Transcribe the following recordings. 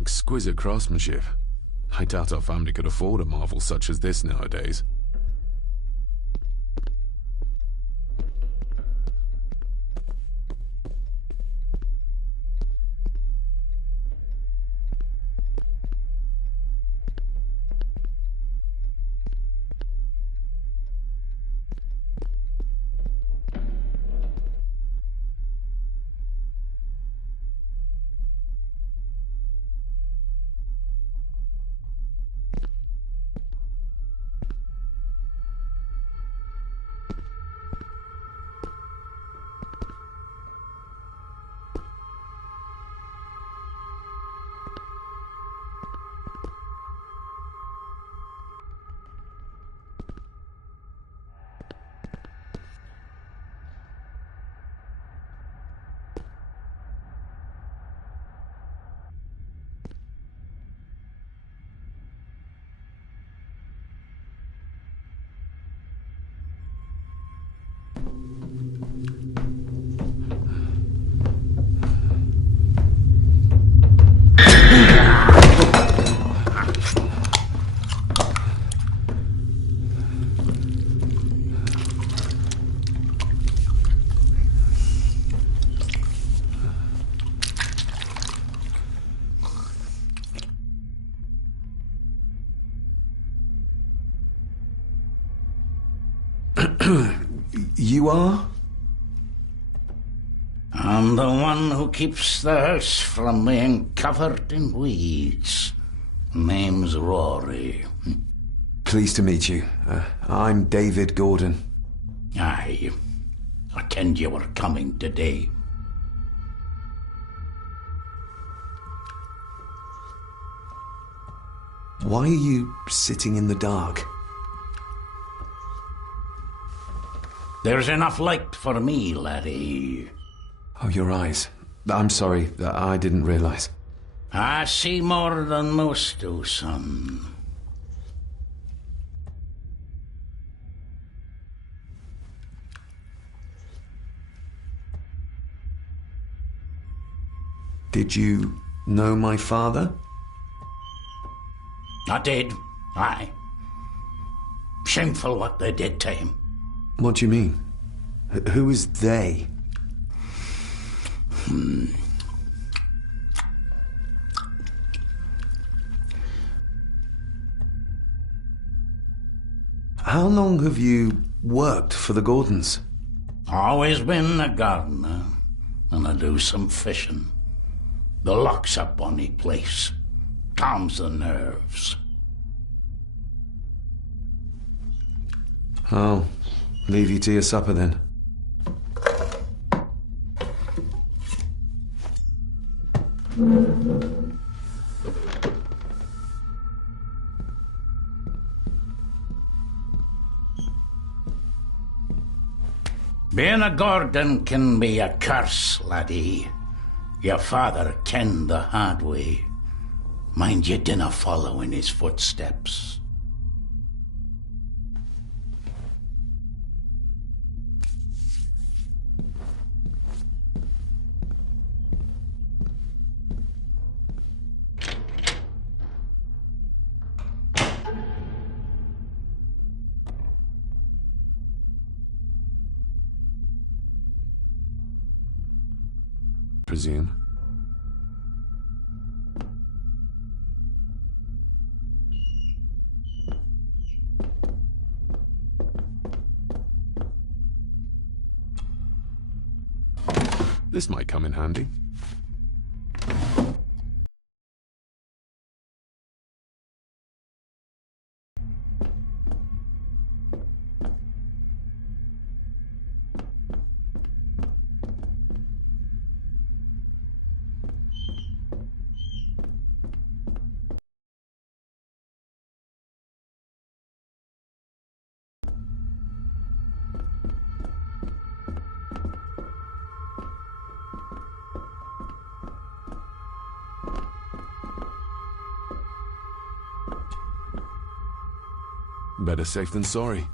Exquisite craftsmanship. I doubt our family could afford a marvel such as this nowadays. You are? I'm the one who keeps the house from being covered in weeds. Name's Rory. Pleased to meet you. I'm David Gordon. Aye. I kenned you were coming today. Why are you sitting in the dark? There's enough light for me, laddie. Oh, your eyes. I'm sorry, I didn't realize. I see more than most do, son. Did you know my father? I did, aye. Shameful what they did to him. What do you mean? Who is they? How long have you worked for the Gordons? Always been a gardener, and I do some fishing. The lock's a bonny place. Calms the nerves. I'll leave you to your supper then. Being a Gordon can be a curse, laddie. Your father kenned the hard way. Mind you dinna follow in his footsteps. Presume. This might come in handy. Better safe than sorry.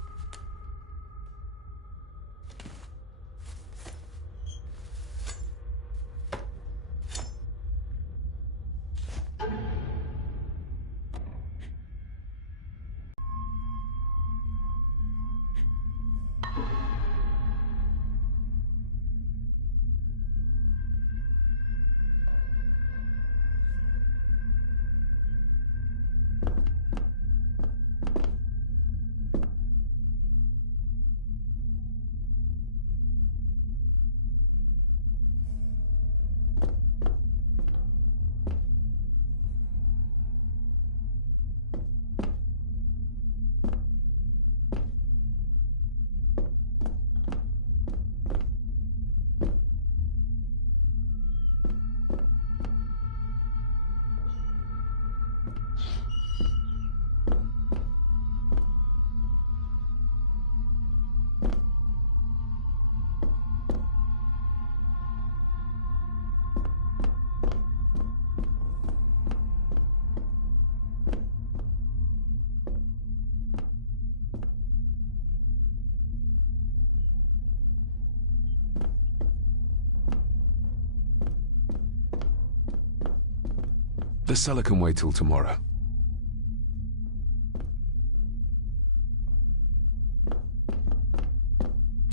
The cellar can wait till tomorrow.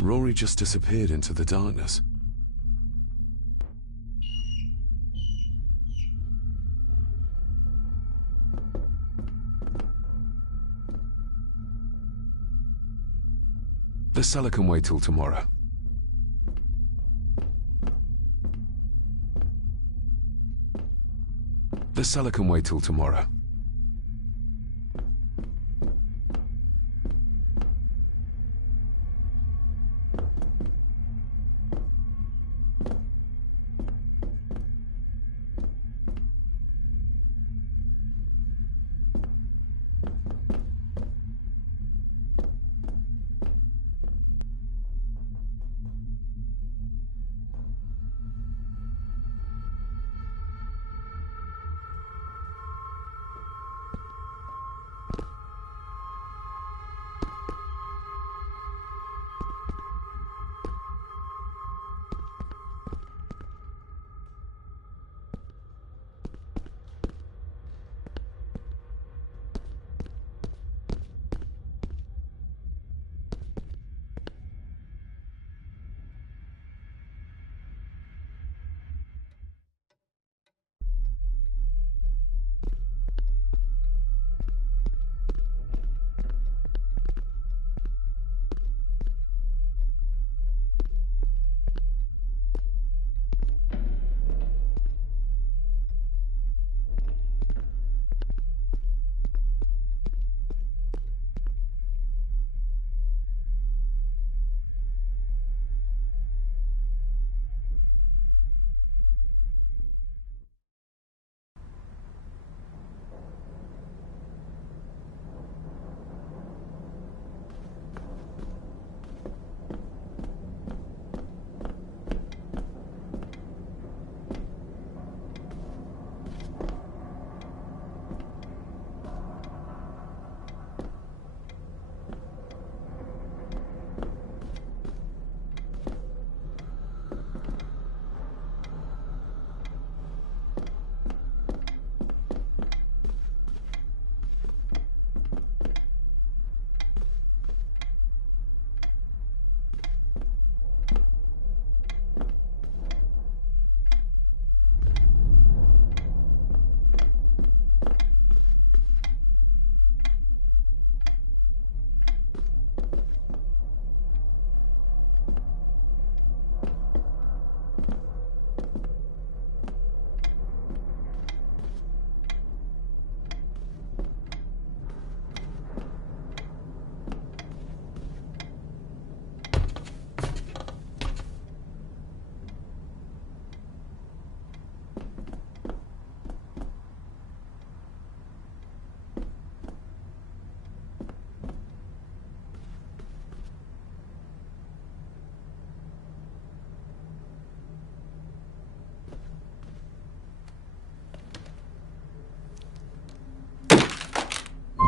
Rory just disappeared into the darkness. The cellar can wait till tomorrow. The cellar can wait till tomorrow.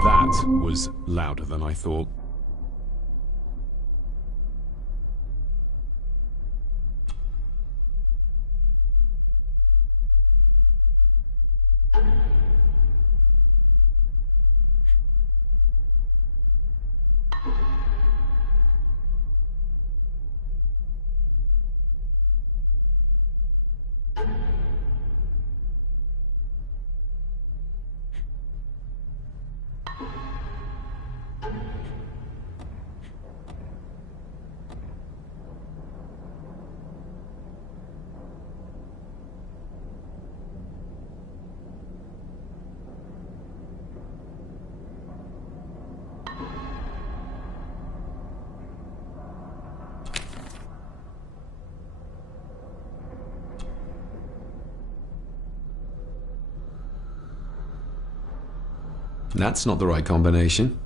That was louder than I thought. That's not the right combination.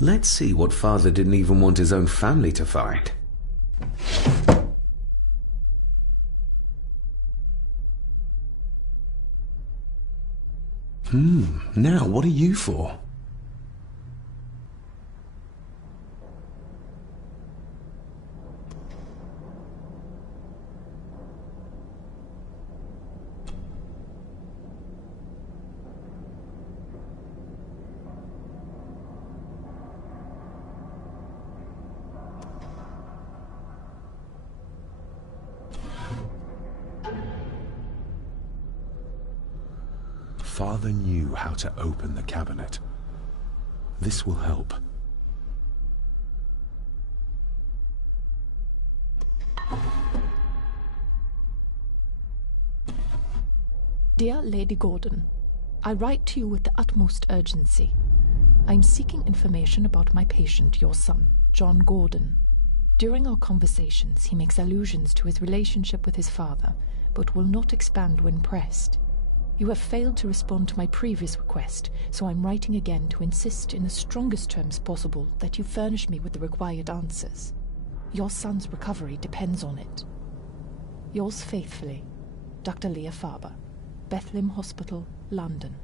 Let's see what father didn't even want his own family to find. Now what are you for? Father knew how to open the cabinet. This will help. Dear Lady Gordon, I write to you with the utmost urgency. I am seeking information about my patient, your son, John Gordon. During our conversations, he makes allusions to his relationship with his father, but will not expand when pressed. You have failed to respond to my previous request, so I'm writing again to insist in the strongest terms possible that you furnish me with the required answers. Your son's recovery depends on it. Yours faithfully, Dr. Leah Farber, Bethlehem Hospital, London.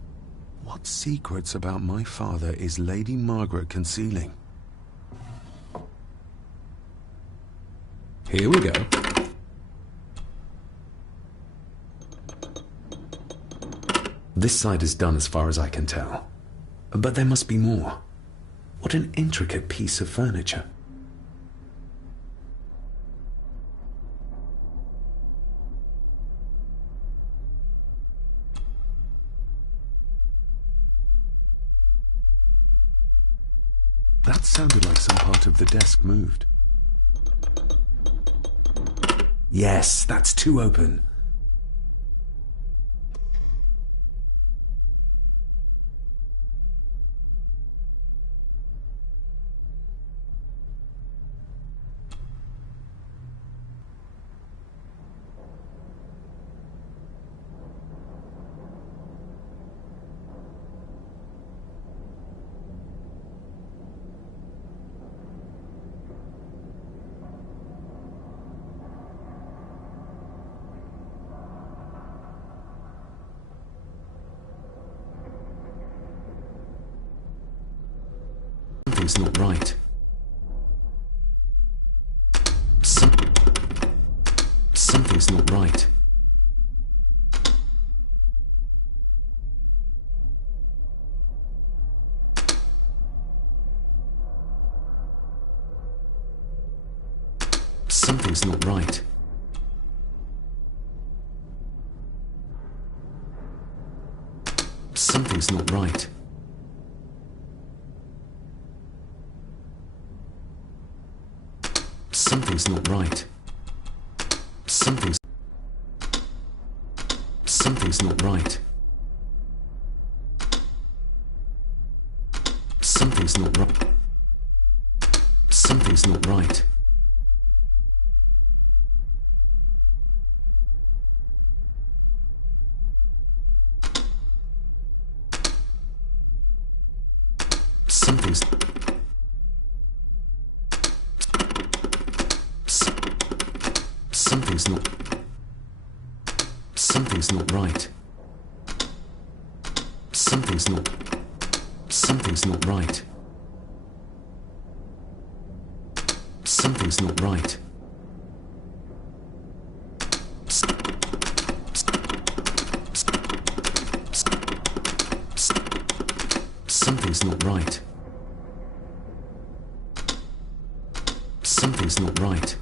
What secrets about my father is Lady Margaret concealing? Here we go. This side is done as far as I can tell. But there must be more. What an intricate piece of furniture. That sounded like some part of the desk moved. Yes, that's too open. Something's not right. Something's not right. Something's not right. Something's not right. Something's not right. Something's not right. Something's not right. Something's not right. Something's not. Something's not right. Something's not right. Something's not right. Something's not right.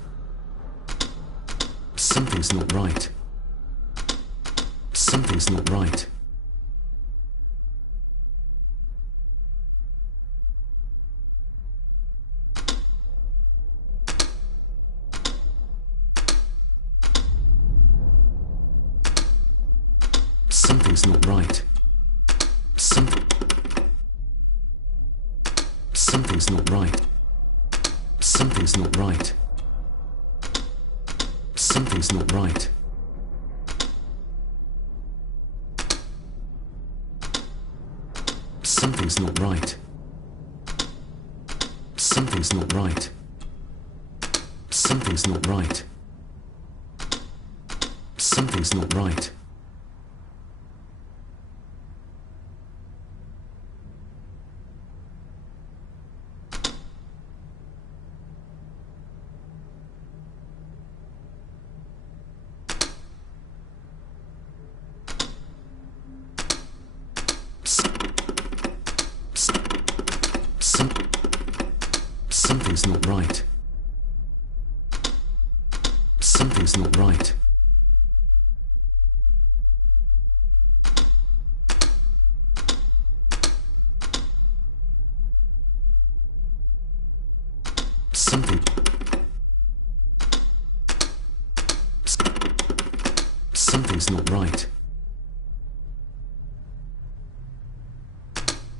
Something's not right. Something's not right. Something's not right. Something's not right. Something's not right. Something's not right. Something's not right. Something's not right. Something's not right. Something's not right. Something's not right. Something's not right. Something's not right. Something's not right.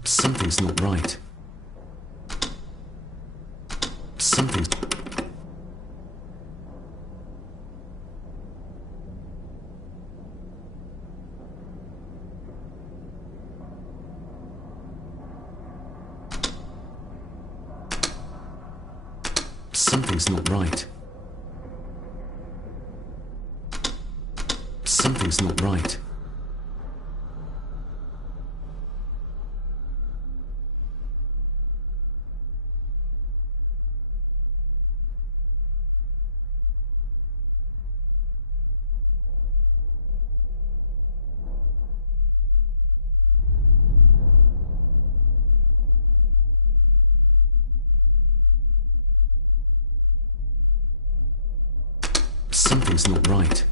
Something's not right. Something's... Something's not right. Something's not right. Something's not right.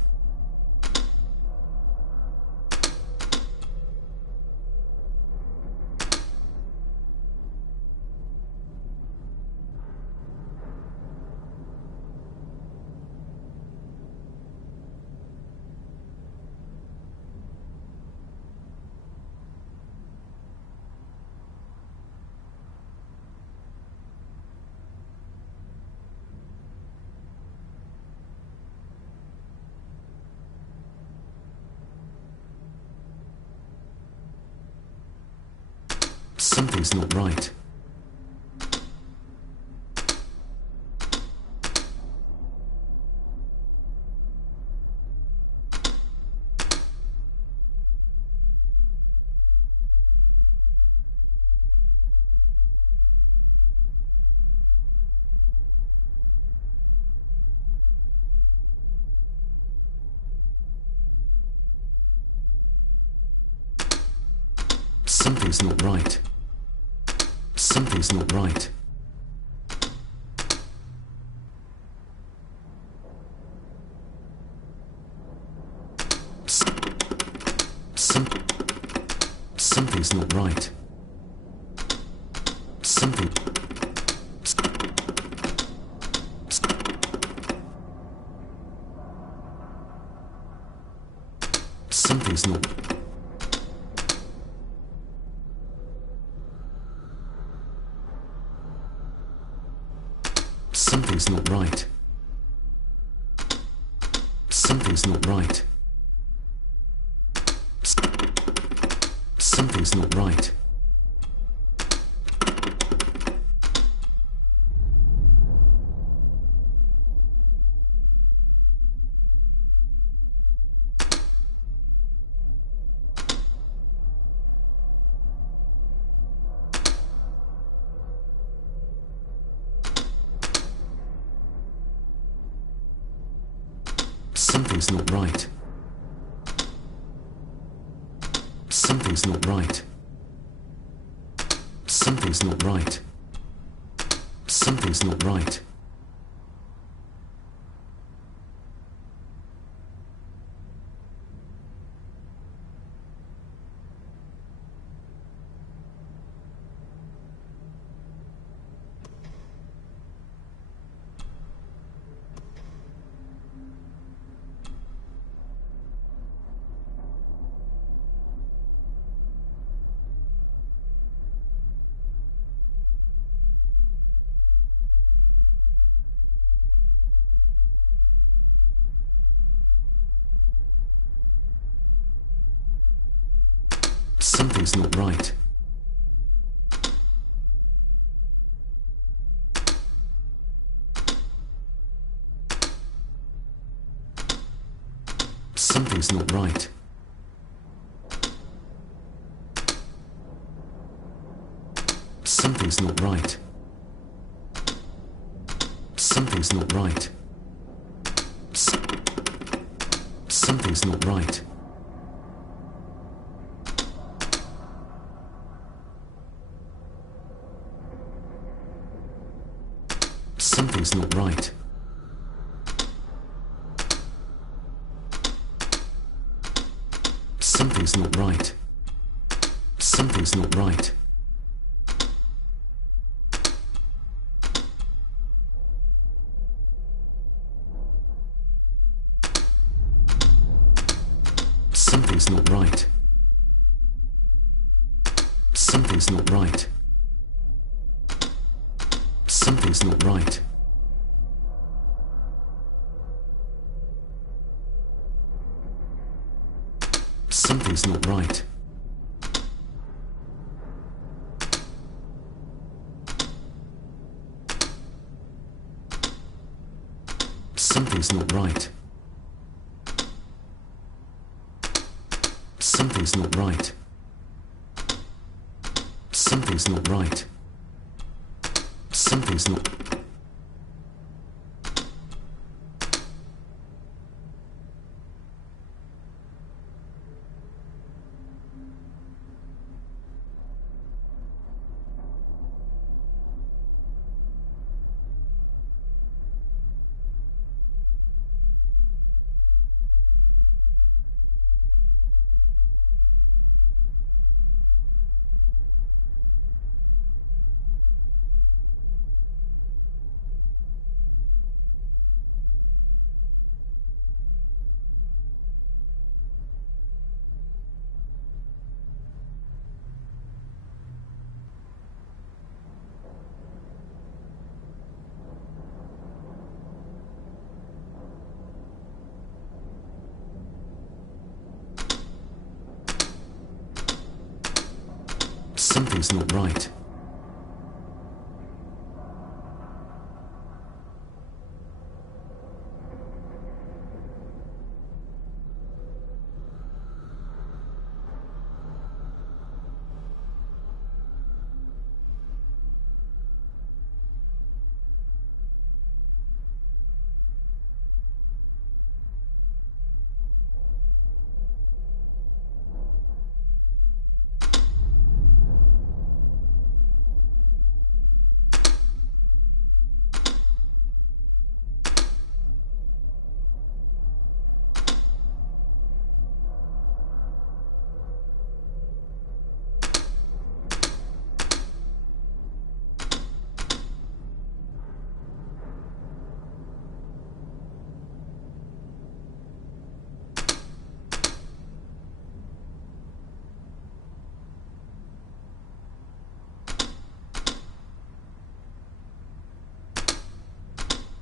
Something's not right. Something's not right. Something's not right. Something's not right. Something's not... Something's not right. Something's not right. Something's not right. Something's not right. Something's not right. Something's not right. Something's not right. Something's not right. Something's not right. Something's not right. Something's not right. Something's not right. Something's not right. Something's not right. Something's not right. Something's not right. Something's not right. Something's not right. Something's not right. Something's not right. Something's not right. Something's not right. Something's not. Something's not right.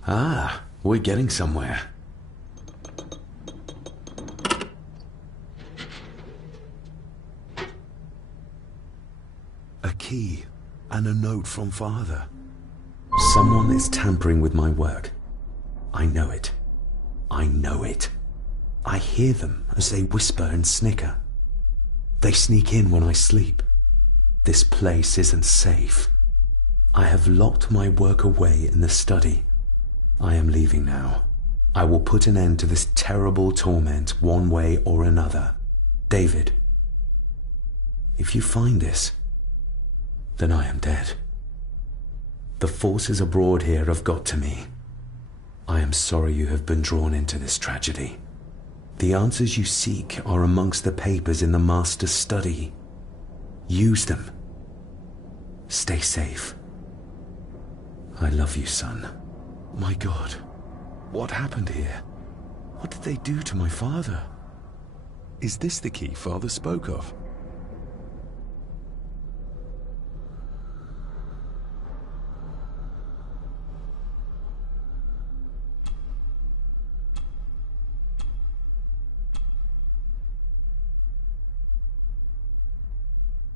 Ah, we're getting somewhere. A key and a note from Father. Someone is tampering with my work. I know it. I know it. I hear them as they whisper and snicker. They sneak in when I sleep. This place isn't safe. I have locked my work away in the study. I am leaving now. I will put an end to this terrible torment one way or another. David, if you find this, then I am dead. The forces abroad here have got to me. I am sorry you have been drawn into this tragedy. The answers you seek are amongst the papers in the Master's study. Use them. Stay safe. I love you, son. My God, what happened here? What did they do to my father? Is this the key Father spoke of?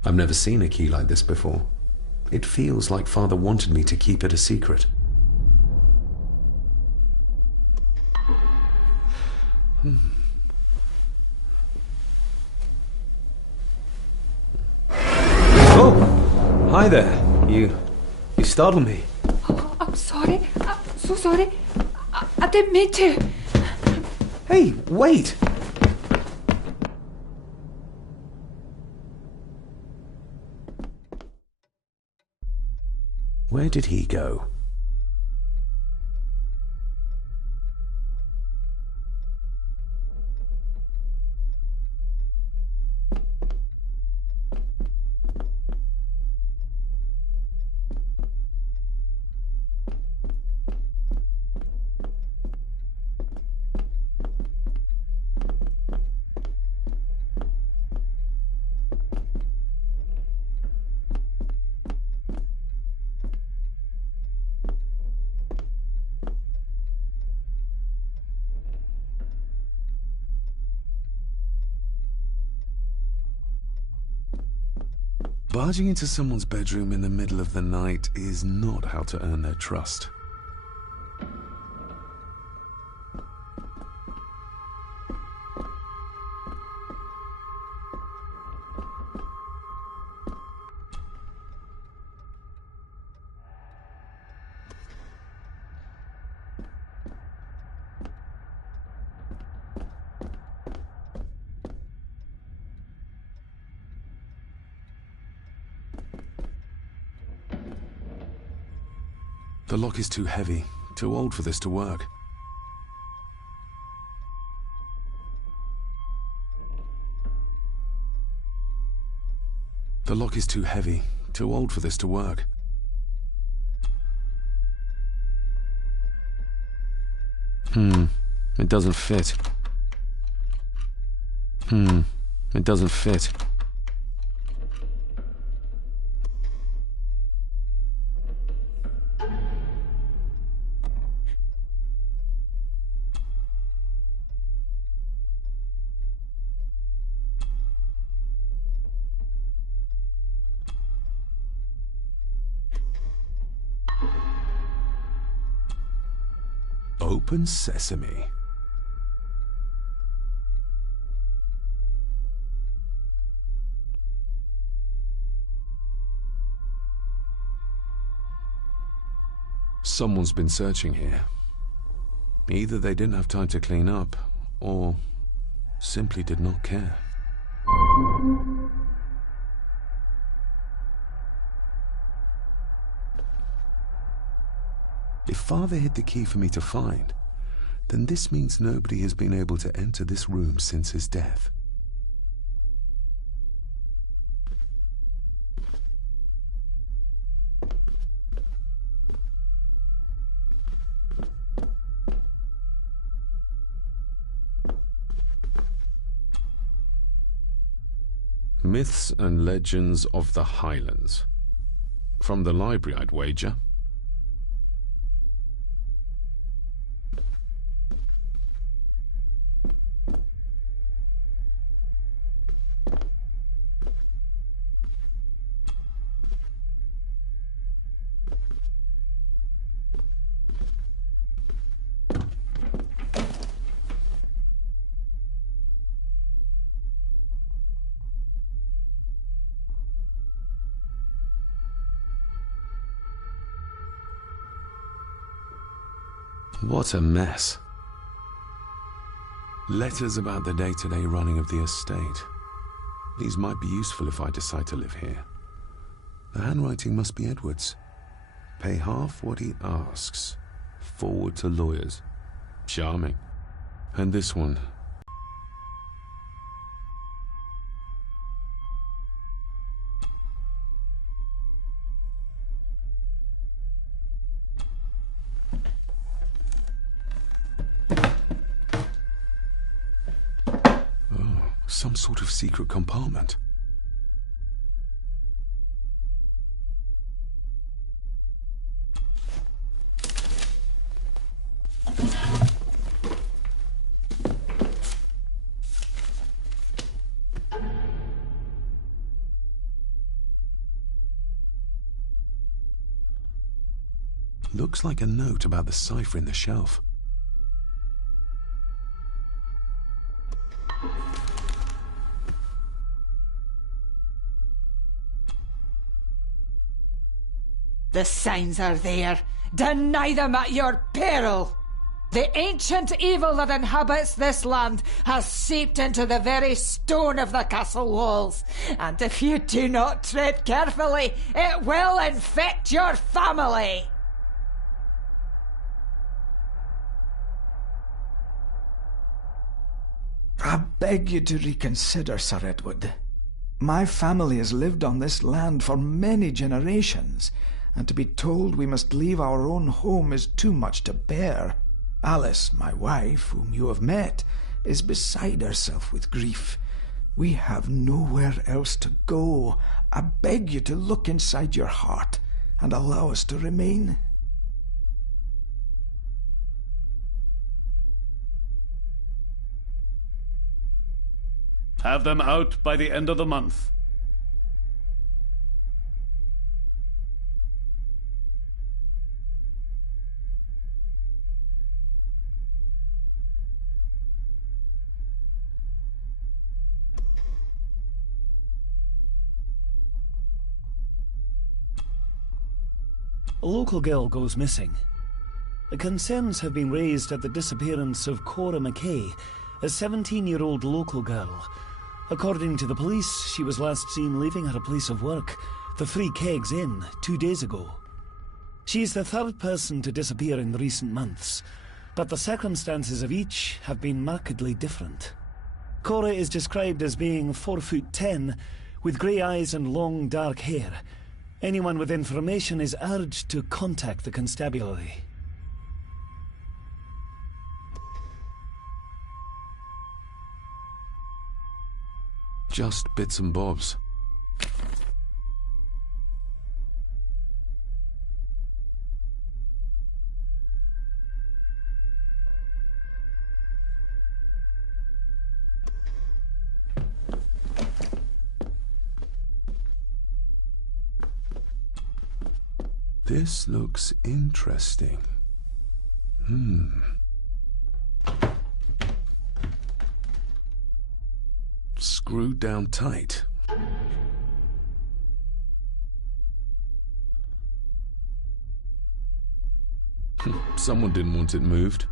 I've never seen a key like this before. It feels like Father wanted me to keep it a secret. Hi there. You startled me. Oh, I'm sorry. I'm so sorry. I didn't mean to. Hey, wait! Where did he go? Barging into someone's bedroom in the middle of the night is not how to earn their trust. The lock is too heavy, too old for this to work. The lock is too heavy, too old for this to work. It doesn't fit. It doesn't fit. Open sesame. Someone's been searching here. Either they didn't have time to clean up, or simply did not care. If Father hid the key for me to find, then this means nobody has been able to enter this room since his death. Myths and Legends of the Highlands. From the library, I'd wager. What a mess. Letters about the day-to-day running of the estate. These might be useful if I decide to live here. The handwriting must be Edward's. Pay half what he asks. Forward to lawyers. Charming. And this one. Some sort of secret compartment. Looks like a note about the cipher in the shelf. The signs are there. Deny them at your peril. The ancient evil that inhabits this land has seeped into the very stone of the castle walls, and if you do not tread carefully, it will infect your family. I beg you to reconsider, Sir Edward. My family has lived on this land for many generations, and to be told we must leave our own home is too much to bear. Alice, my wife, whom you have met, is beside herself with grief. We have nowhere else to go. I beg you to look inside your heart and allow us to remain. Have them out by the end of the month. A local girl goes missing. Concerns have been raised at the disappearance of Cora McKay, a 17-year-old local girl. According to the police, she was last seen leaving her place of work, the Three Kegs Inn, 2 days ago. She is the third person to disappear in recent months, but the circumstances of each have been markedly different. Cora is described as being 4'10", with grey eyes and long dark hair. Anyone with information is urged to contact the constabulary. Just bits and bobs. This looks interesting. Screwed down tight. Someone didn't want it moved.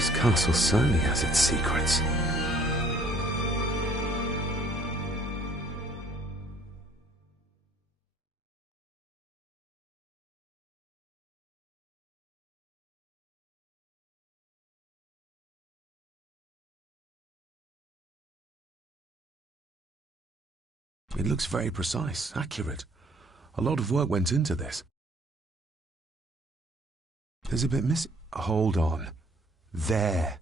This castle certainly has its secrets. It looks very precise, accurate. A lot of work went into this. There's a bit missing. Hold on. There.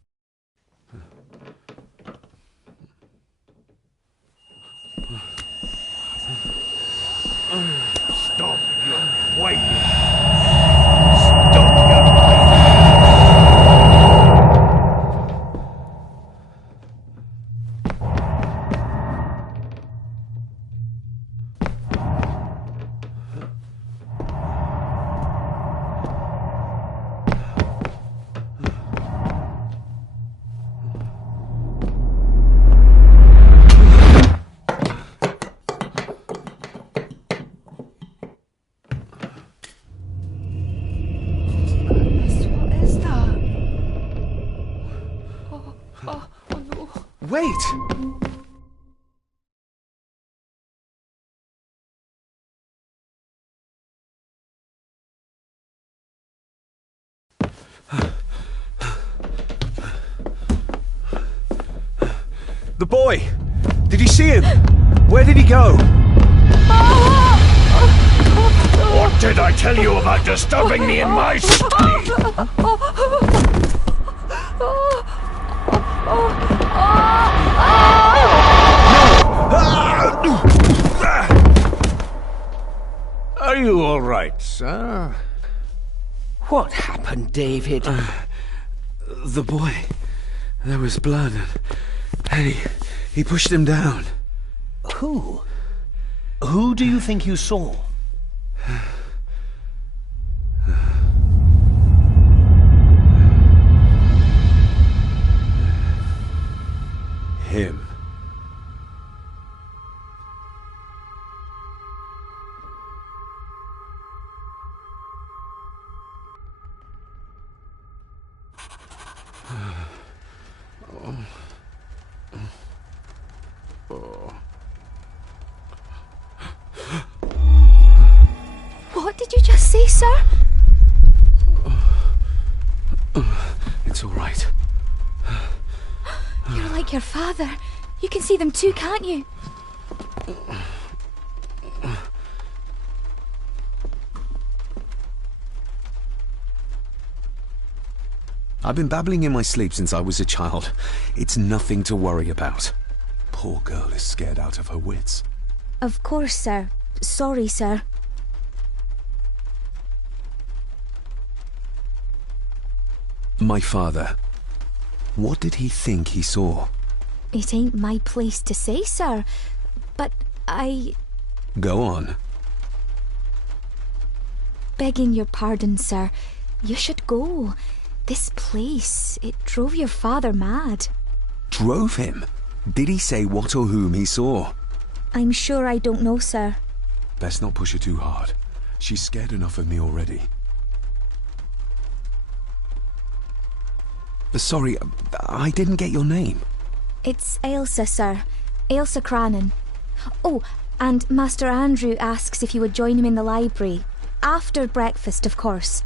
Stop your whining! Stop your whining! Wait! The boy! Did you see him? Where did he go? What did I tell you about disturbing me in my study? Are you all right, sir? What happened, David? The boy. There was blood and he pushed him down. Who? Who do you think you saw? Him. What did you just say, sir? It's all right. You're like your father. You can see them too, can't you? I've been babbling in my sleep since I was a child. It's nothing to worry about. Poor girl is scared out of her wits. Of course, sir. Sorry, sir. My father. What did he think he saw? It ain't my place to say, sir. But Go on. Begging your pardon, sir. You should go. This place, it drove your father mad. Drove him? Did he say what or whom he saw? I'm sure I don't know, sir. Best not push her too hard. She's scared enough of me already. Sorry, I didn't get your name. It's Ailsa, sir. Ailsa Crannan. Oh, and Master Andrew asks if you would join him in the library. After breakfast, of course.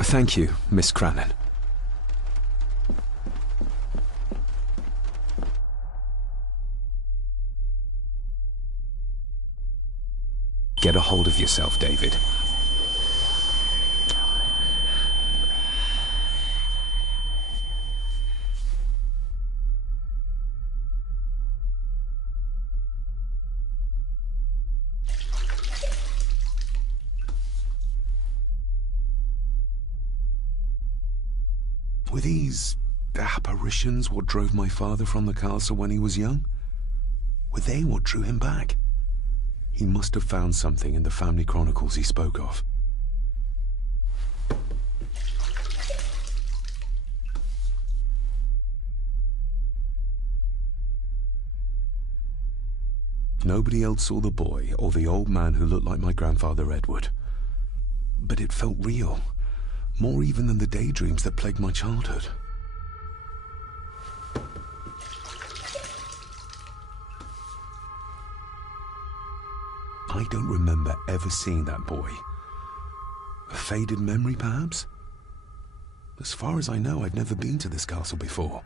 Thank you, Miss Crannan. Get a hold of yourself, David. Were these apparitions what drove my father from the castle when he was young? Were they what drew him back? He must have found something in the family chronicles he spoke of. Nobody else saw the boy or the old man who looked like my grandfather Edward. But it felt real. More even than the daydreams that plagued my childhood. I don't remember ever seeing that boy. A faded memory, perhaps? As far as I know, I've never been to this castle before.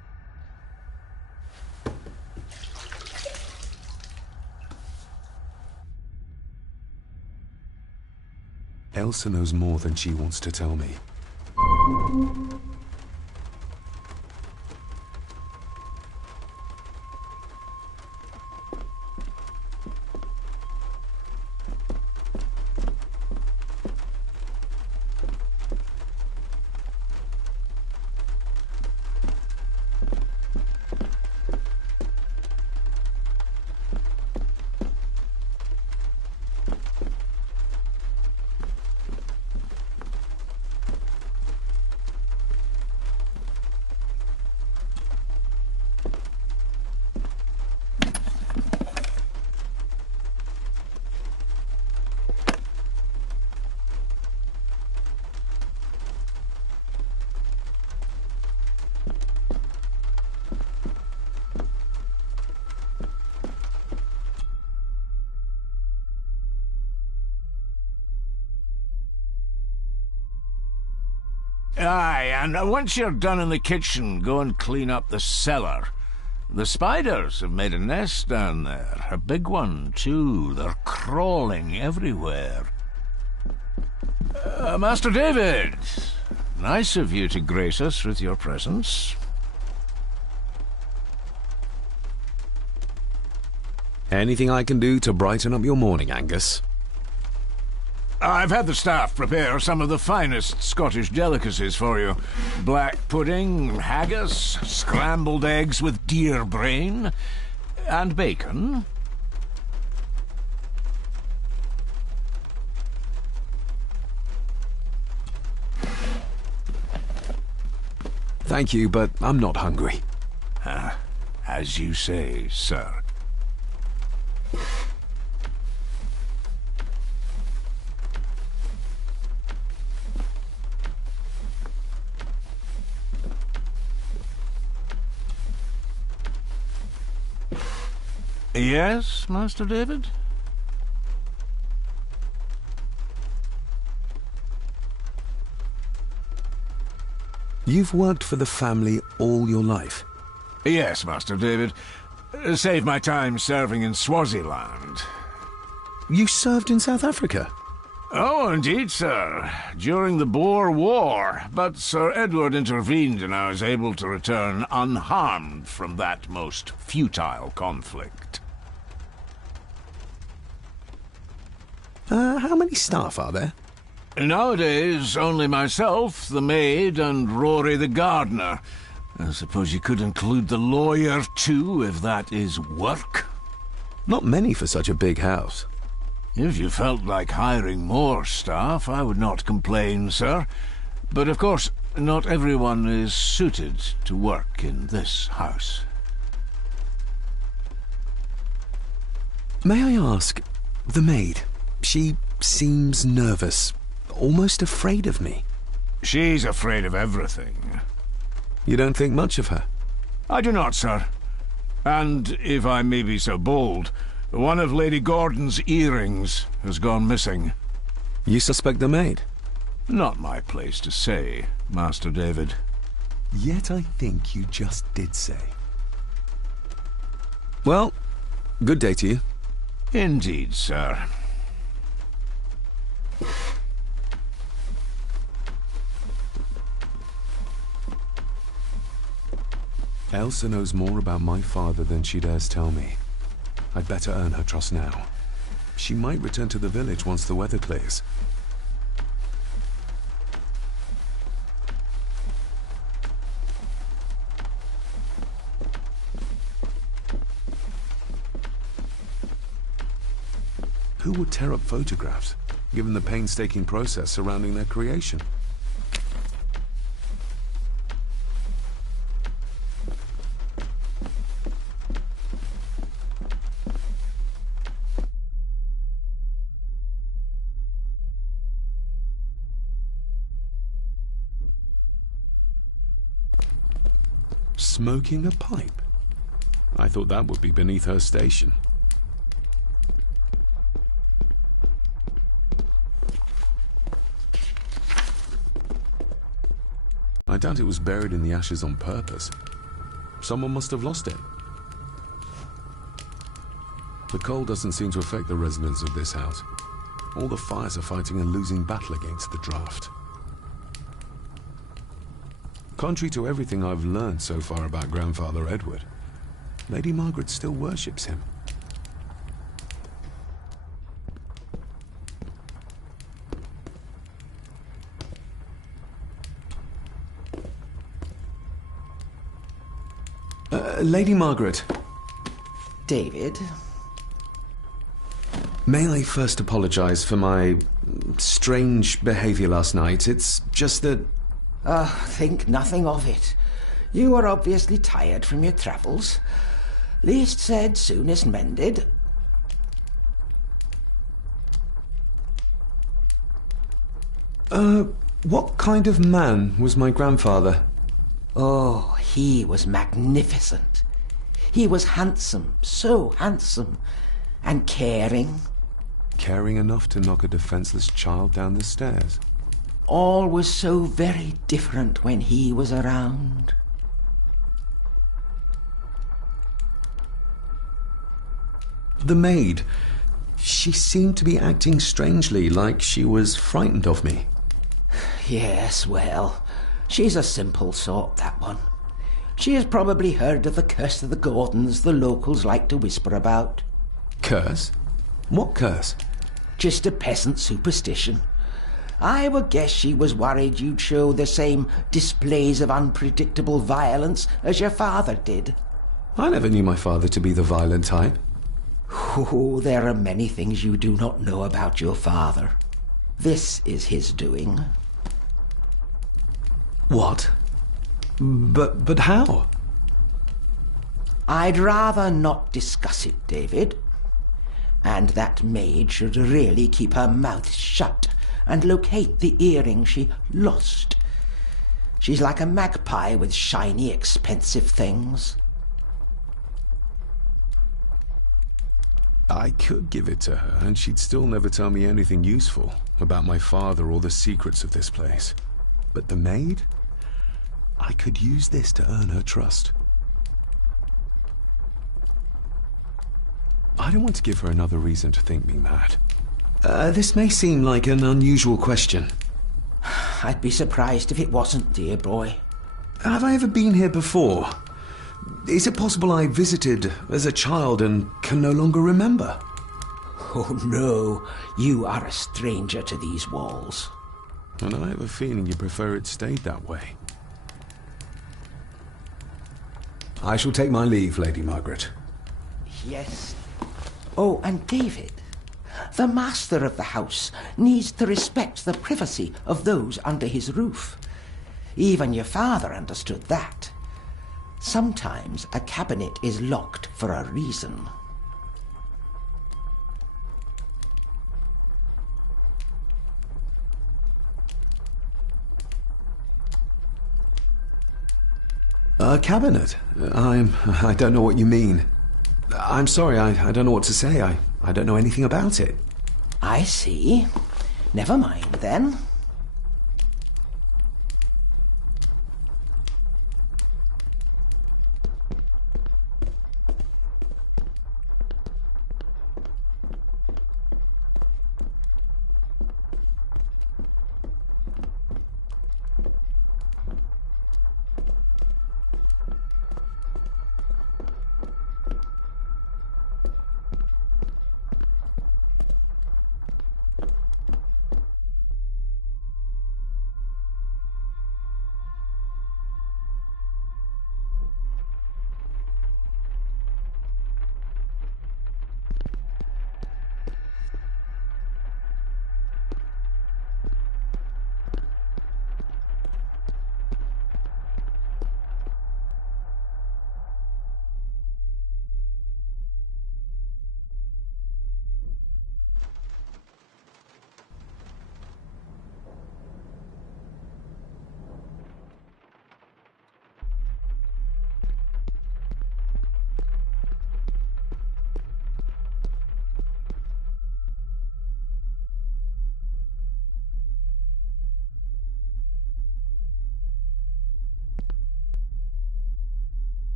Elsa knows more than she wants to tell me. Aye, and once you're done in the kitchen, go and clean up the cellar. The spiders have made a nest down there. A big one, too. They're crawling everywhere. Master David, nice of you to grace us with your presence. Anything I can do to brighten up your morning, Angus? I've had the staff prepare some of the finest Scottish delicacies for you. Black pudding, haggis, scrambled eggs with deer brain, and bacon. Thank you, but I'm not hungry. As you say, sir. Yes, Master David? You've worked for the family all your life? Yes, Master David. Saved my time serving in Swaziland. You served in South Africa? Oh, indeed, sir. During the Boer War. But Sir Edward intervened and I was able to return unharmed from that most futile conflict. How many staff are there? Nowadays, only myself, the maid, and Rory the gardener. I suppose you could include the lawyer, too, if that is work. Not many for such a big house. If you felt like hiring more staff, I would not complain, sir. But of course, not everyone is suited to work in this house. May I ask, the maid, she seems nervous, almost afraid of me. She's afraid of everything. You don't think much of her? I do not, sir. And, if I may be so bold, one of Lady Gordon's earrings has gone missing. You suspect the maid? Not my place to say, Master David. Yet I think you just did say. Well, good day to you. Indeed, sir. Elsa knows more about my father than she dares tell me. I'd better earn her trust now. She might return to the village once the weather clears. Who would tear up photographs, given the painstaking process surrounding their creation? Smoking a pipe? I thought that would be beneath her station. I doubt it was buried in the ashes on purpose. Someone must have lost it. The cold doesn't seem to affect the residents of this house. All the fires are fighting a losing battle against the draft. Contrary to everything I've learned so far about Grandfather Edward, Lady Margaret still worships him. Lady Margaret. David? May I first apologize for my strange behavior last night? It's just that... Think nothing of it. You are obviously tired from your travels. Least said, soonest mended. What kind of man was my grandfather? Oh, he was magnificent. He was handsome, so handsome, and caring. Caring enough to knock a defenseless child down the stairs. All was so very different when he was around. The maid. She seemed to be acting strangely, like she was frightened of me. Yes, well, she's a simple sort, that one. She has probably heard of the curse of the Gordons the locals like to whisper about. Curse? What curse? Just a peasant superstition. I would guess she was worried you'd show the same displays of unpredictable violence as your father did. I never knew my father to be the violent type. Oh, there are many things you do not know about your father. This is his doing. What? But how? I'd rather not discuss it, David. And that maid should really keep her mouth shut and locate the earring she lost. She's like a magpie with shiny, expensive things. I could give it to her, and she'd still never tell me anything useful about my father or the secrets of this place. But the maid? I could use this to earn her trust. I don't want to give her another reason to think me mad. This may seem like an unusual question. I'd be surprised if it wasn't, dear boy. Have I ever been here before? Is it possible I visited as a child and can no longer remember? Oh, no. You are a stranger to these walls. And I have a feeling you prefer it stayed that way. I shall take my leave, Lady Margaret. Yes. Oh, and David, the master of the house needs to respect the privacy of those under his roof. Even your father understood that. Sometimes a cabinet is locked for a reason. A cabinet? I don't know what you mean. I'm sorry, I don't know what to say. I don't know anything about it. I see. Never mind, then.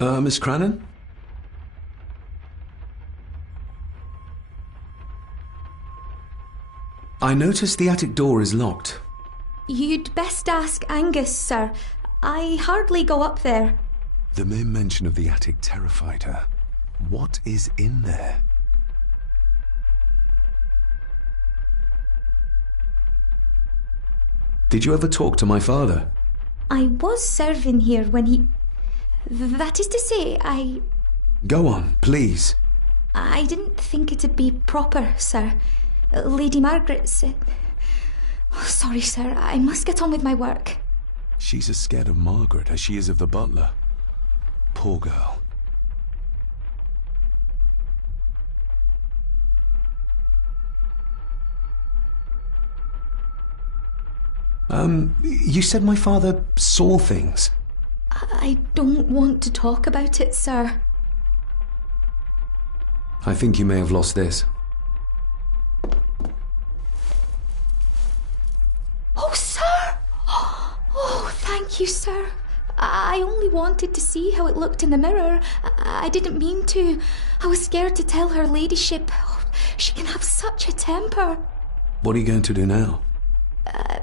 Miss Crannan? I noticed the attic door is locked. You'd best ask Angus, sir. I hardly go up there. The mere mention of the attic terrified her. What is in there? Did you ever talk to my father? I was serving here when he... That is to say, I... Go on, please. I didn't think it'd be proper, sir. Lady Margaret said... Oh, sorry, sir. I must get on with my work. She's as scared of Margaret as she is of the butler. Poor girl. You said my father saw things. I don't want to talk about it, sir. I think you may have lost this. Oh, sir! Oh, thank you, sir. I only wanted to see how it looked in the mirror. I didn't mean to. I was scared to tell her ladyship. Oh, she can have such a temper. What are you going to do now?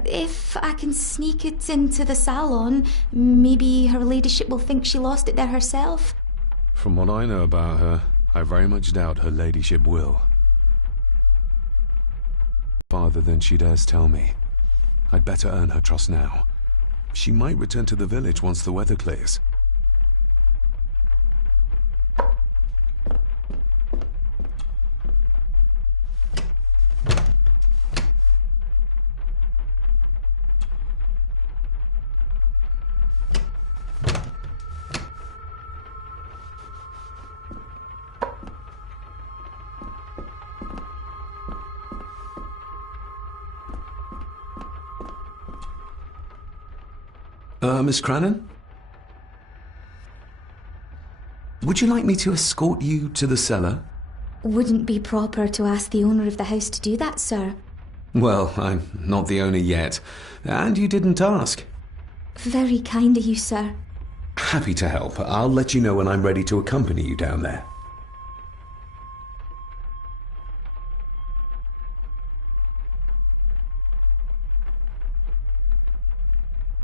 If I can sneak it into the salon, maybe her ladyship will think she lost it there herself. From what I know about her, I very much doubt her ladyship will. Farther than she dares tell me. I'd better earn her trust now. She might return to the village once the weather clears. Miss Crannan? Would you like me to escort you to the cellar? Wouldn't be proper to ask the owner of the house to do that, sir. Well, I'm not the owner yet, and you didn't ask. Very kind of you, sir. Happy to help. I'll let you know when I'm ready to accompany you down there.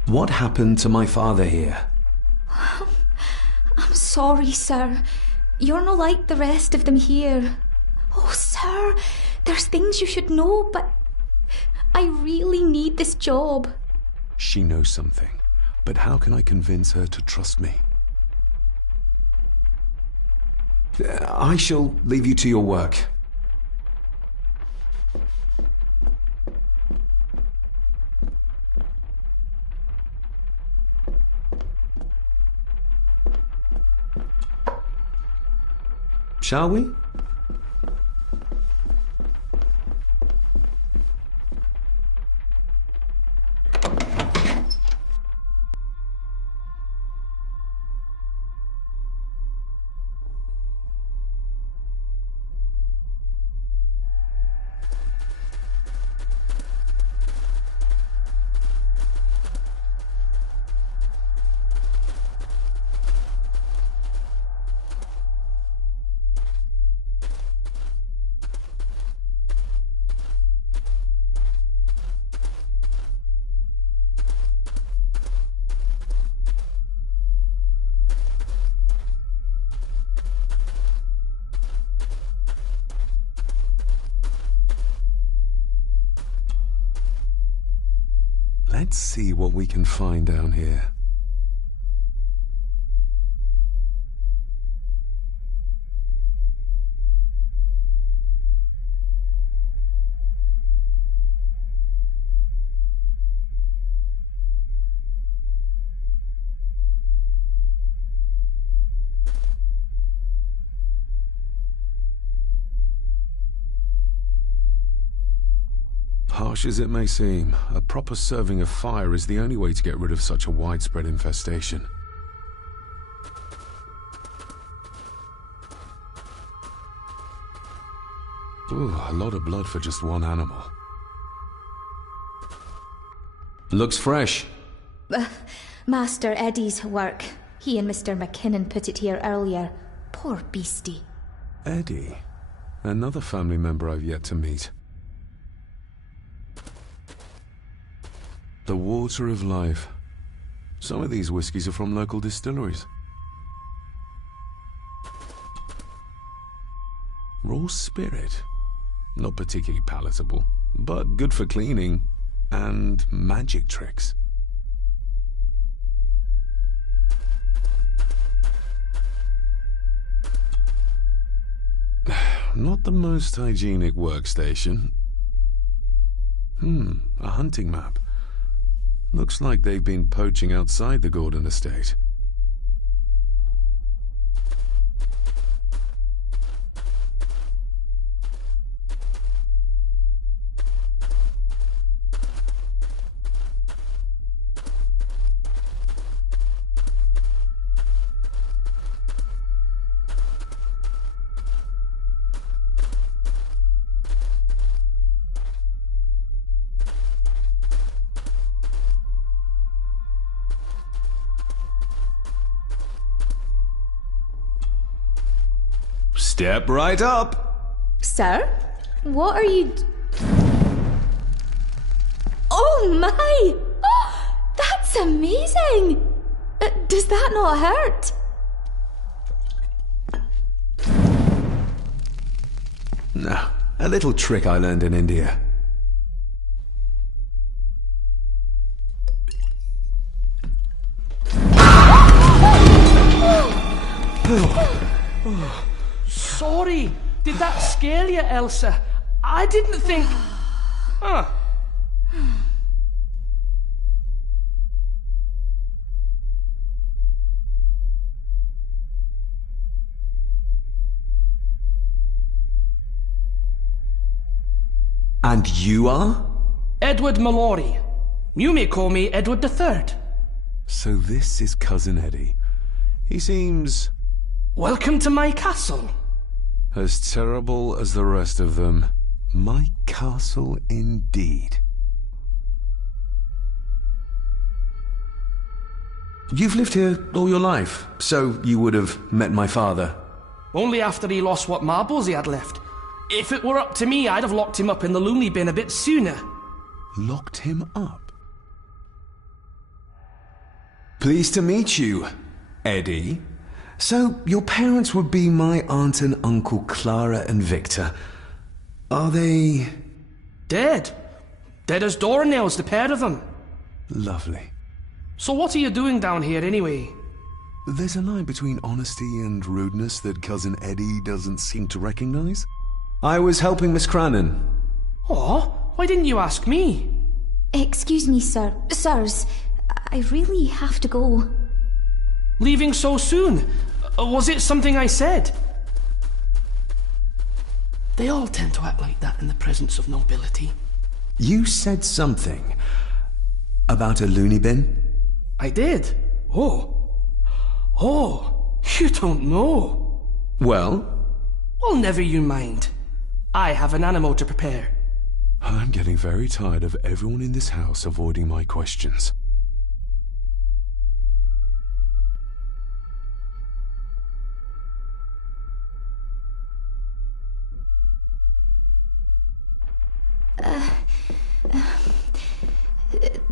What happened to my father here? I'm sorry, sir. You're not like the rest of them here. Oh, sir, there's things you should know, but I really need this job. She knows something, but how can I convince her to trust me? I shall leave you to your work. Shall we? Let's see what we can find down here. Harsh as it may seem, a proper serving of fire is the only way to get rid of such a widespread infestation. Ooh, a lot of blood for just one animal. Looks fresh. Master Eddie's work. He and Mr. McKinnon put it here earlier. Poor beastie. Eddie. Another family member I've yet to meet. The water of life. Some of these whiskies are from local distilleries. Raw spirit. Not particularly palatable, but good for cleaning and magic tricks. Not the most hygienic workstation. A hunting map. Looks like they've been poaching outside the Gordon estate. Step right up. Sir? What are you... Oh my! Oh, that's amazing! Does that not hurt? No, a little trick I learned in India. Sorry, did that scare you, Elsa? I didn't think... And you are? Edward Mallory. You may call me Edward III. So this is Cousin Eddie. He seems... Welcome to my castle. As terrible as the rest of them. My castle indeed. You've lived here all your life, so you would have met my father. Only after he lost what marbles he had left. If it were up to me, I'd have locked him up in the loony bin a bit sooner. Locked him up? Pleased to meet you, Eddie. So, your parents would be my aunt and uncle Clara and Victor. Are they... Dead. Dead as doornails, the pair of them. Lovely. So what are you doing down here anyway? There's a line between honesty and rudeness that Cousin Eddie doesn't seem to recognize. I was helping Miss Cranon. Oh, why didn't you ask me? Excuse me, sir. Sirs, I really have to go. Leaving so soon? Was it something I said? They all tend to act like that in the presence of nobility. You said something about a loony bin? I did. Oh, you don't know. Well? Well, never you mind. I have an animal to prepare. I'm getting very tired of everyone in this house avoiding my questions.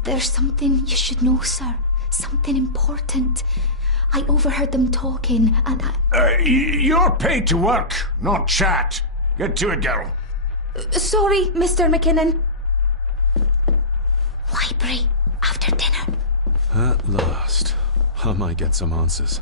There's something you should know, sir. Something important. I overheard them talking, and You're paid to work, not chat. Get to it, girl. Sorry, Mr. McKinnon. Library, after dinner. At last. I might get some answers.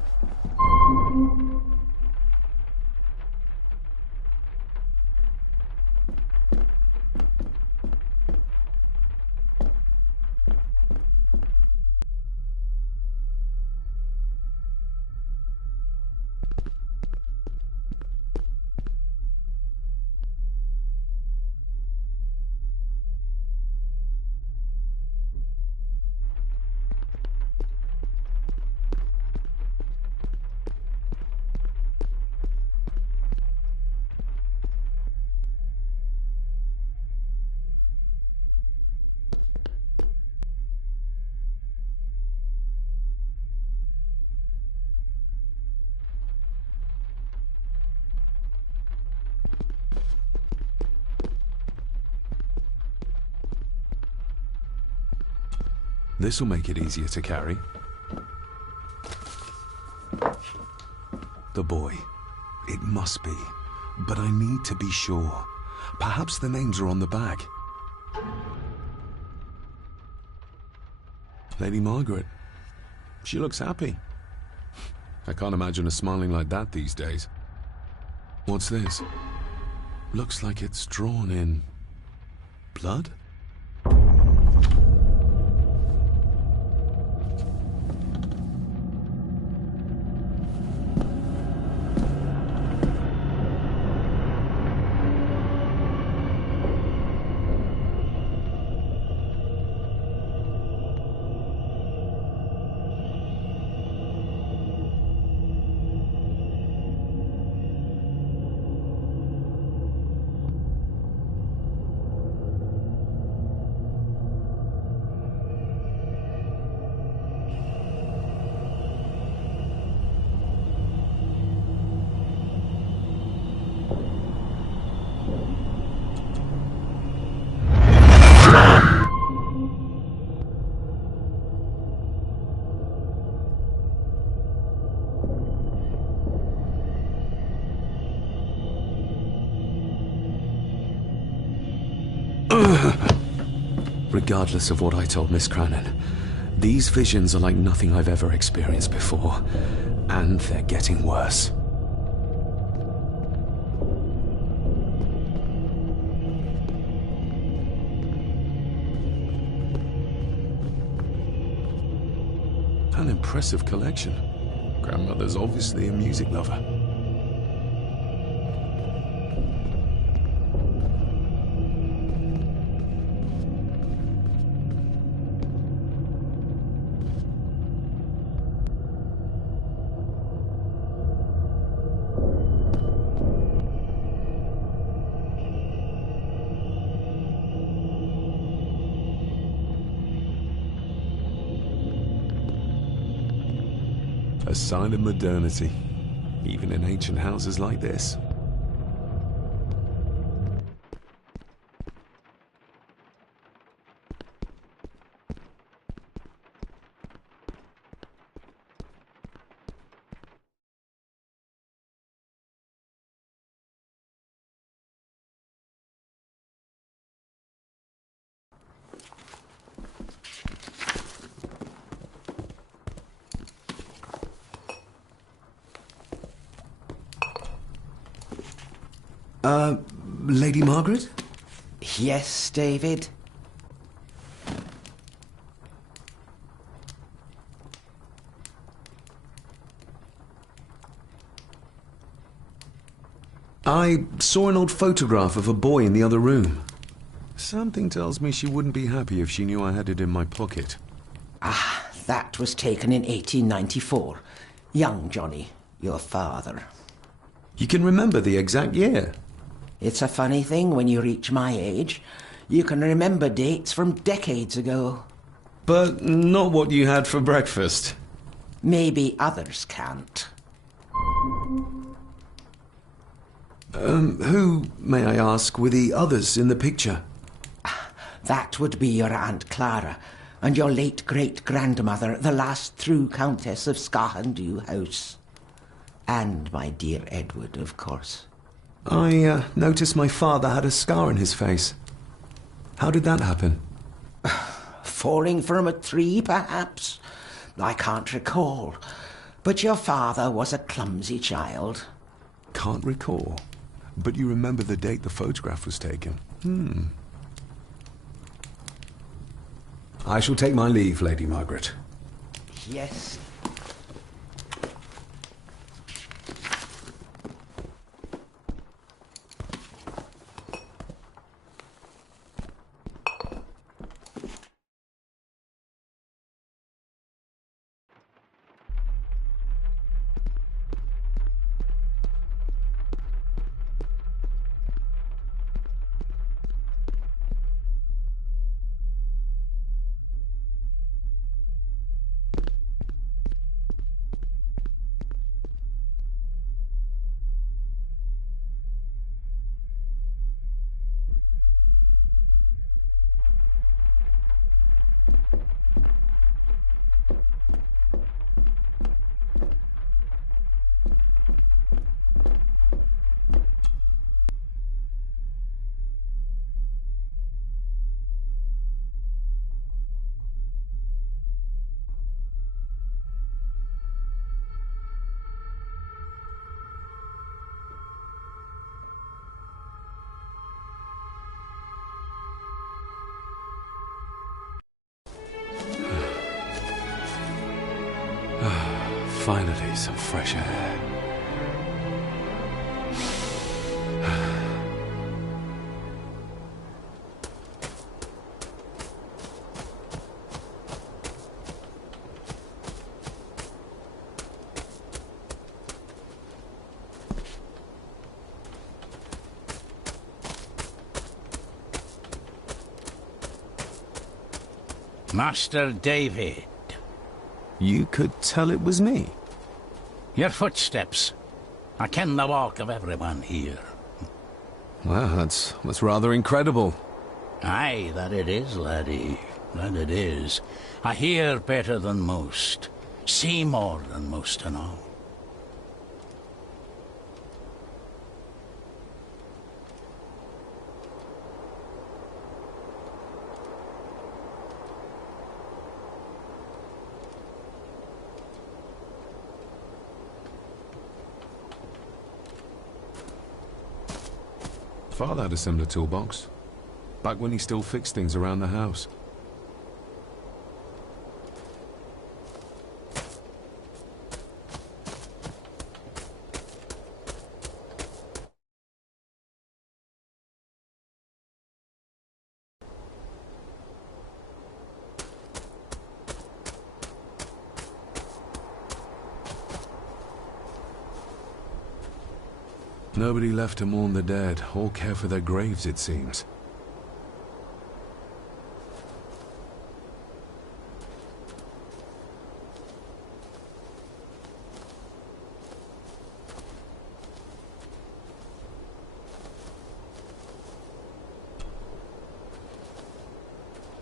This'll make it easier to carry. The boy. It must be. But I need to be sure. Perhaps the names are on the back. Lady Margaret. She looks happy. I can't imagine her smiling like that these days. What's this? Looks like it's drawn in blood? Regardless of what I told Miss Crannan, these visions are like nothing I've ever experienced before, and they're getting worse. An impressive collection. Grandmother's obviously a music lover. A sign of modernity, even in ancient houses like this. Lady Margaret? Yes, David? I saw an old photograph of a boy in the other room. Something tells me she wouldn't be happy if she knew I had it in my pocket. Ah, that was taken in 1894. Young Johnny, your father. You can remember the exact year? It's a funny thing when you reach my age. You can remember dates from decades ago. But not what you had for breakfast. Maybe others can't. Who, may I ask, were the others in the picture? That would be your Aunt Clara and your late great-grandmother, the last true Countess of Scahandew House. And my dear Edward, of course. I noticed my father had a scar on his face. How did that happen? Falling from a tree, perhaps? I can't recall. But your father was a clumsy child. Can't recall? But you remember the date the photograph was taken? I shall take my leave, Lady Margaret. Yes. Finally, some fresh air. Master David. You could tell it was me. Your footsteps. I ken the walk of everyone here. Well, that's rather incredible. Aye, that it is, laddie. That it is. I hear better than most. See more than most and all. Father had a similar toolbox, back when he still fixed things around the house. Nobody left to mourn the dead or care for their graves, it seems.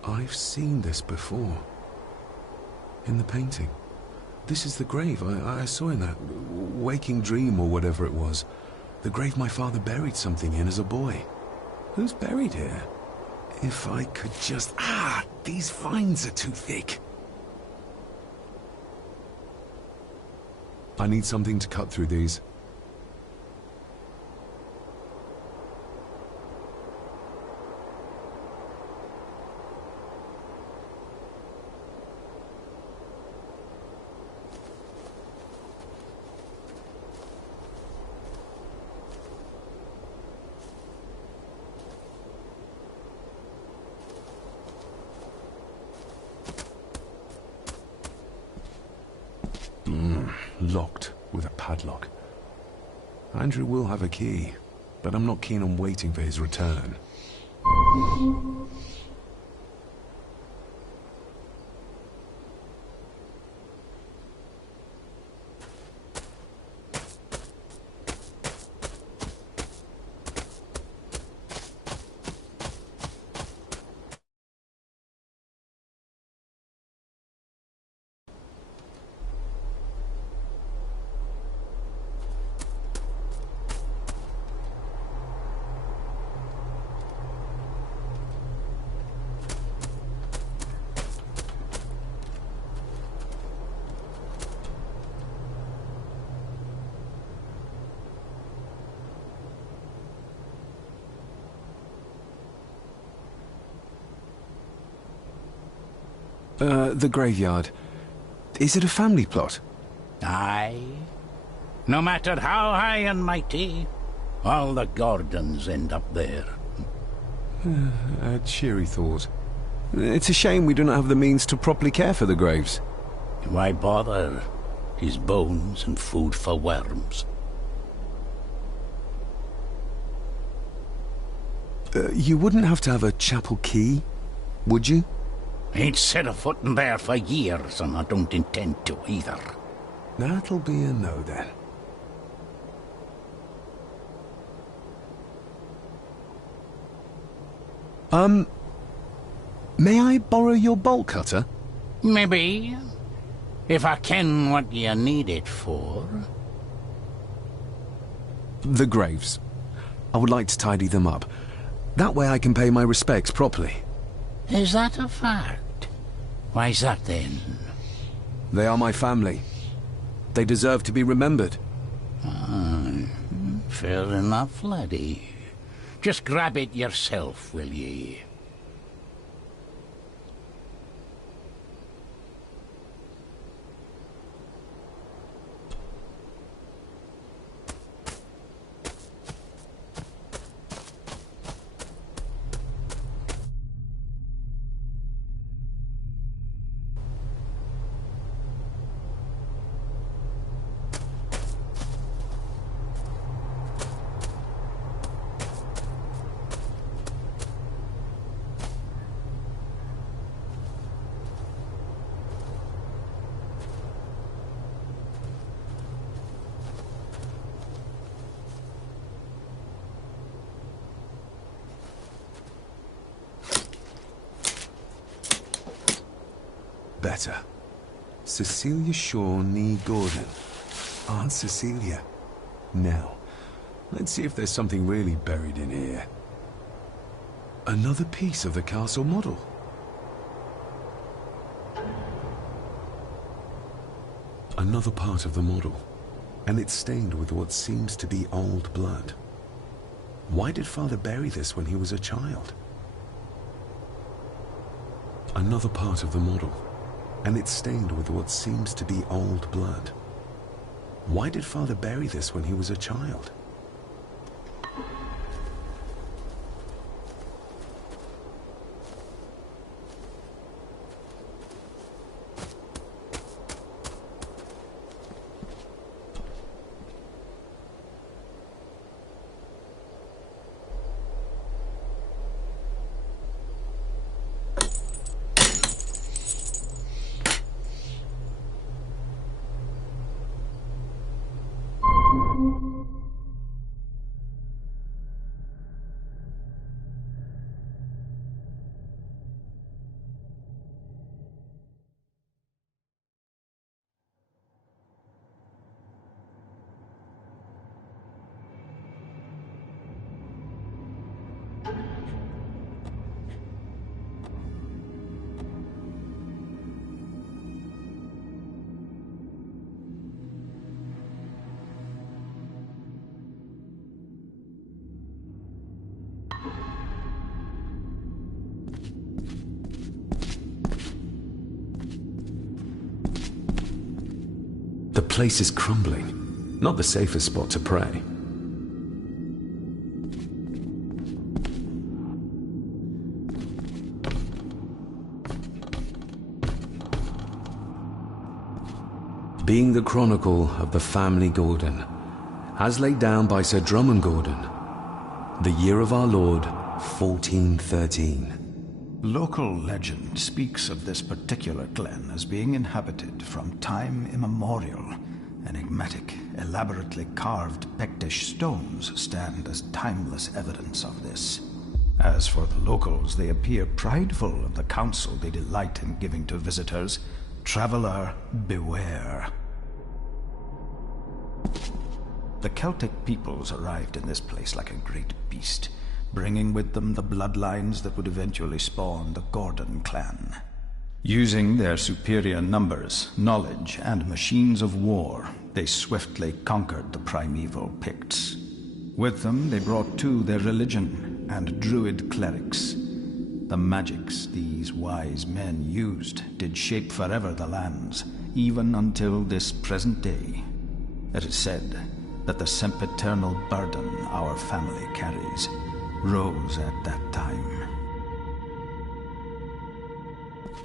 I've seen this before. In the painting. This is the grave I saw in that waking dream or whatever it was. The grave my father buried something in as a boy. Who's buried here? If I could just... these vines are too thick. I need something to cut through these. Locked with a padlock. Andrew will have a key, but I'm not keen on waiting for his return. The graveyard. Is it a family plot? Aye. No matter how high and mighty, all the Gordons end up there. A cheery thought. It's a shame we do not have the means to properly care for the graves. Why bother? His bones and food for worms. You wouldn't have to have a chapel key, would you? Ain't set a foot in there for years, and I don't intend to either. That'll be a no, then. May I borrow your bolt cutter? Maybe. If I ken what you need it for. The graves. I would like to tidy them up. That way I can pay my respects properly. Is that a fact? Why's that then? They are my family. They deserve to be remembered. Fair enough, laddie. Just grab it yourself, will ye? better. Cecilia Shaw Nee Gordon. Aunt Cecilia. Now, let's see if there's something really buried in here. Another piece of the castle model. Another part of the model, and it's stained with what seems to be old blood. Why did Father bury this when he was a child? Another part of the model, and it's stained with what seems to be old blood. Why did Father bury this when he was a child? The place is crumbling. Not the safest spot to pray. Being the chronicle of the family Gordon, as laid down by Sir Drummond Gordon, the year of our Lord, 1413. Local legend speaks of this particular glen as being inhabited from time immemorial. Enigmatic, elaborately carved Pictish stones stand as timeless evidence of this. As for the locals, they appear prideful of the counsel they delight in giving to visitors. Traveler, beware. The Celtic peoples arrived in this place like a great beast, bringing with them the bloodlines that would eventually spawn the Gordon clan. Using their superior numbers, knowledge, and machines of war, they swiftly conquered the primeval Picts. With them, they brought too their religion and druid clerics. The magics these wise men used did shape forever the lands, even until this present day. It is said that the sempiternal burden our family carries rose at that time.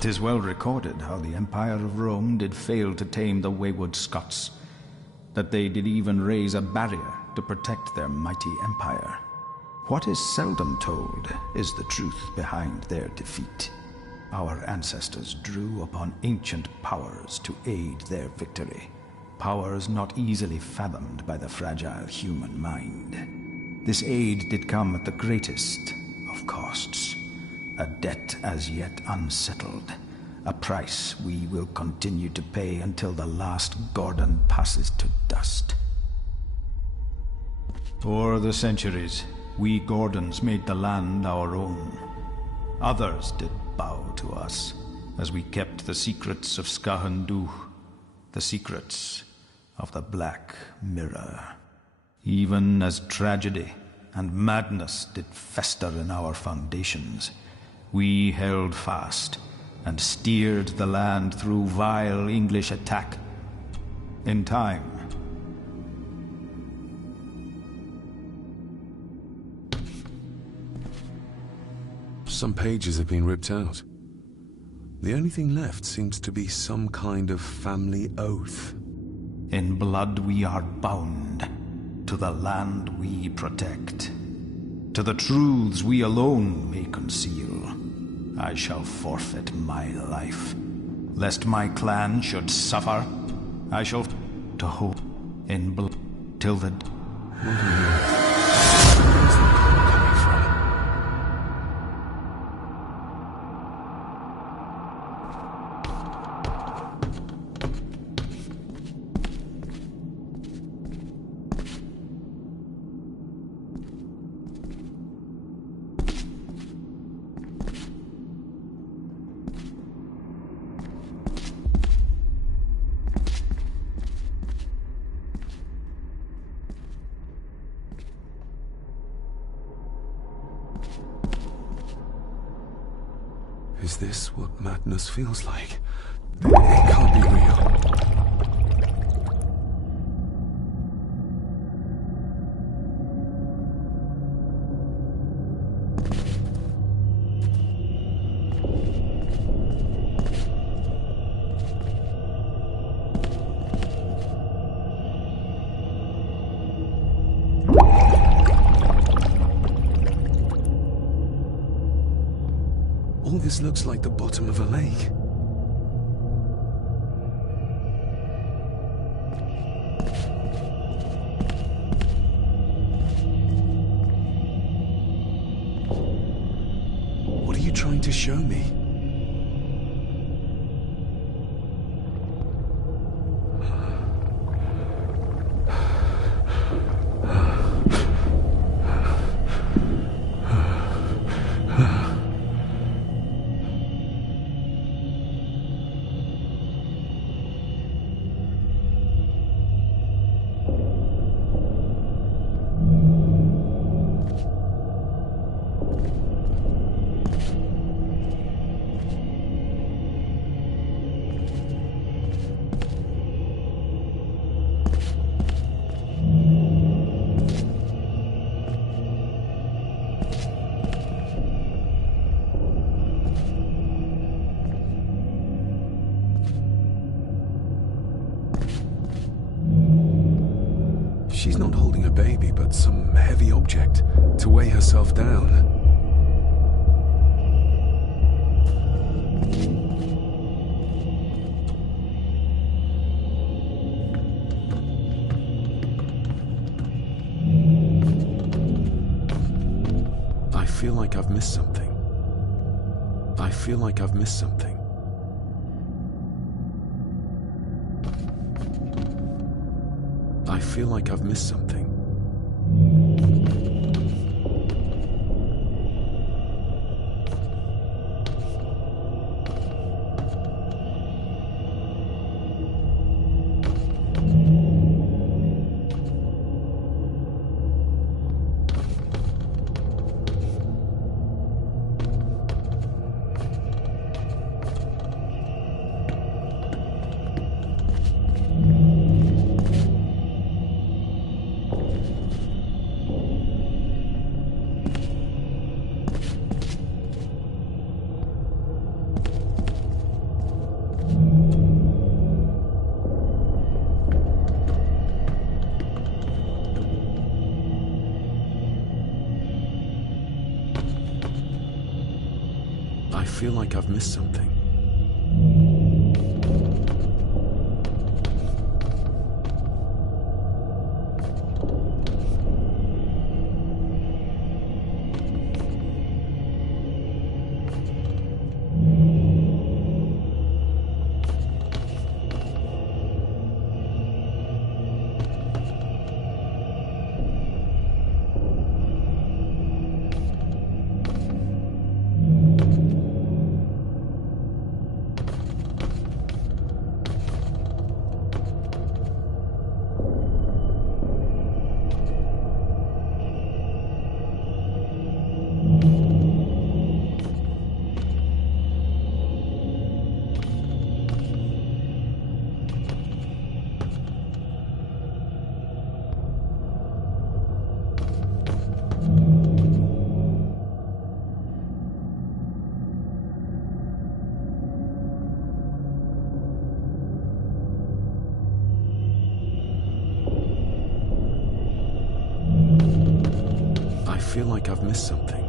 'Tis well recorded how the Empire of Rome did fail to tame the wayward Scots, that they did even raise a barrier to protect their mighty empire. What is seldom told is the truth behind their defeat. Our ancestors drew upon ancient powers to aid their victory, powers not easily fathomed by the fragile human mind. This aid did come at the greatest of costs, a debt as yet unsettled, a price we will continue to pay until the last Gordon passes to dust. O'er the centuries, we Gordons made the land our own. Others did bow to us as we kept the secrets of Skahandu, the secrets of the Black Mirror. Even as tragedy and madness did fester in our foundations, we held fast and steered the land through vile English attack. In time, some pages have been ripped out. The only thing left seems to be some kind of family oath. In blood we are bound to the land we protect, to the truths we alone may conceal. I shall forfeit my life, lest my clan should suffer. I shall to hold in blood till the... Is this what madness feels like? It can't be real. All this looks like the bottom of a lake. What are you trying to show me? She's not holding a baby, but some heavy object to weigh herself down. I feel like I've missed something. I feel like I've missed something. I feel like I've missed something. I feel like I've missed something. I feel like I've missed something.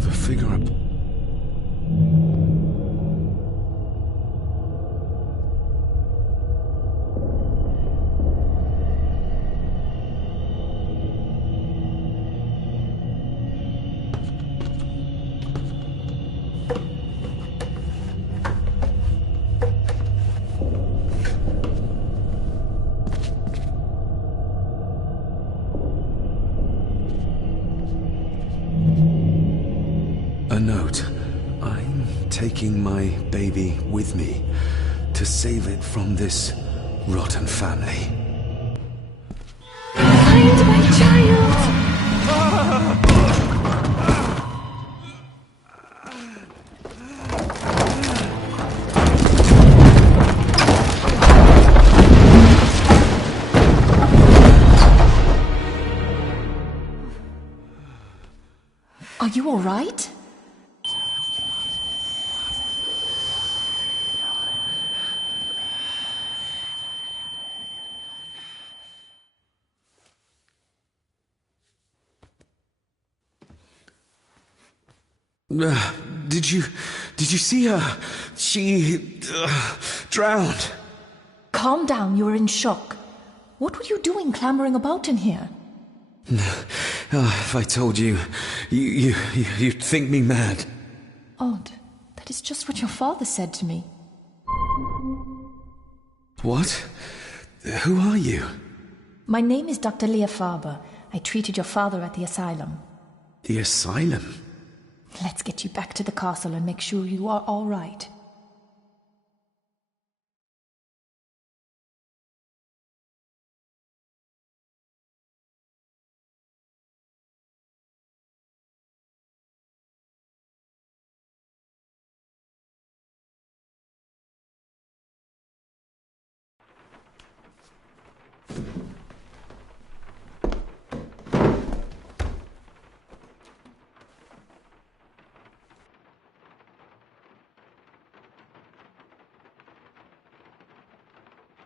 The figure up. I'm taking my baby with me to save it from this rotten family. Find my child! Are you all right? Did you see her? She drowned. Calm down, you're in shock. What were you doing clambering about in here? If I told you, you'd think me mad. Odd. That is just what your father said to me. What? Who are you? My name is Dr. Leah Farber. I treated your father at the asylum. The asylum? Let's get you back to the castle and make sure you are all right.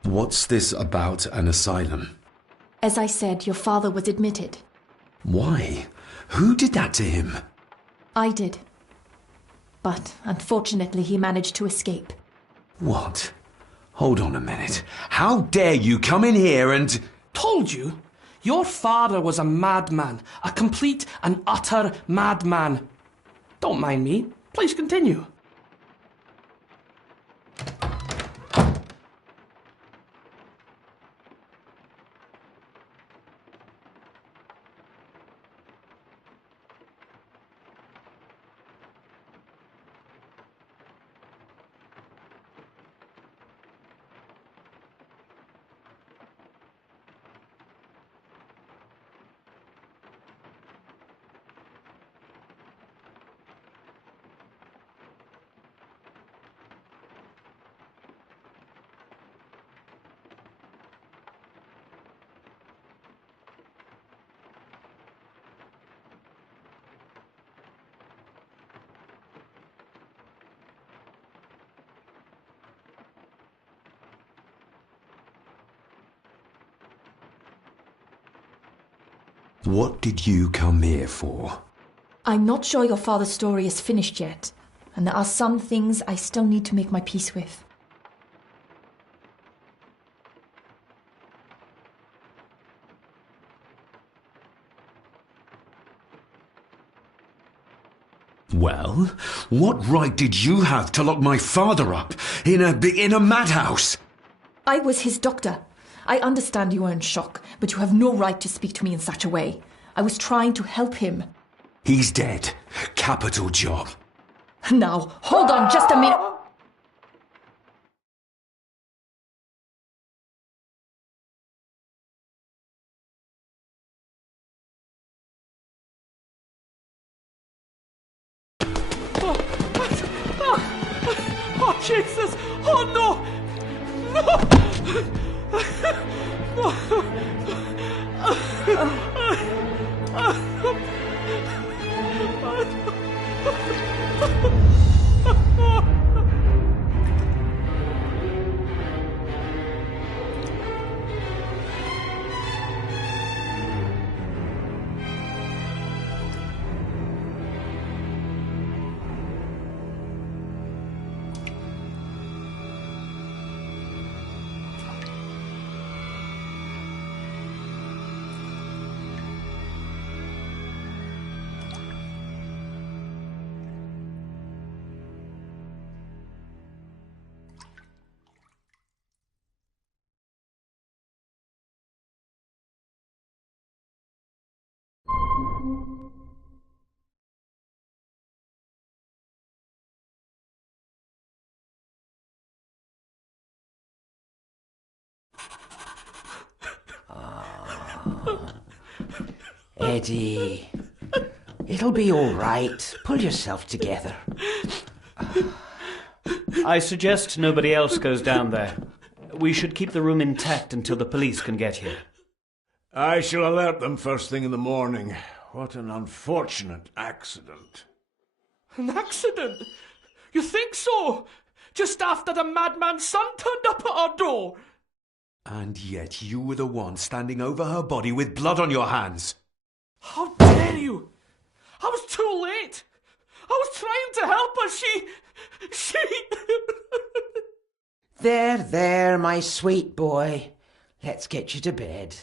What's this about an asylum? As I said, your father was admitted. Why? Who did that to him? I did. But unfortunately, he managed to escape. What? Hold on a minute. How dare you come in here and... Told you? Your father was a madman. A complete and utter madman. Don't mind me. Please continue. What did you come here for? I'm not sure your father's story is finished yet, and there are some things I still need to make my peace with. Well, what right did you have to lock my father up in a madhouse? I was his doctor. I understand you are in shock, but you have no right to speak to me in such a way. I was trying to help him. He's dead. Capital job. Now, hold on just a minute. Oh, Jesus! Oh, no! Eddie, it'll be all right. Pull yourself together. I suggest nobody else goes down there. We should keep the room intact until the police can get here. I shall alert them first thing in the morning. What an unfortunate accident. An accident? You think so? Just after the madman's son turned up at our door. And yet you were the one standing over her body with blood on your hands. How dare you? I was too late. I was trying to help her. She... There, my sweet boy. Let's get you to bed.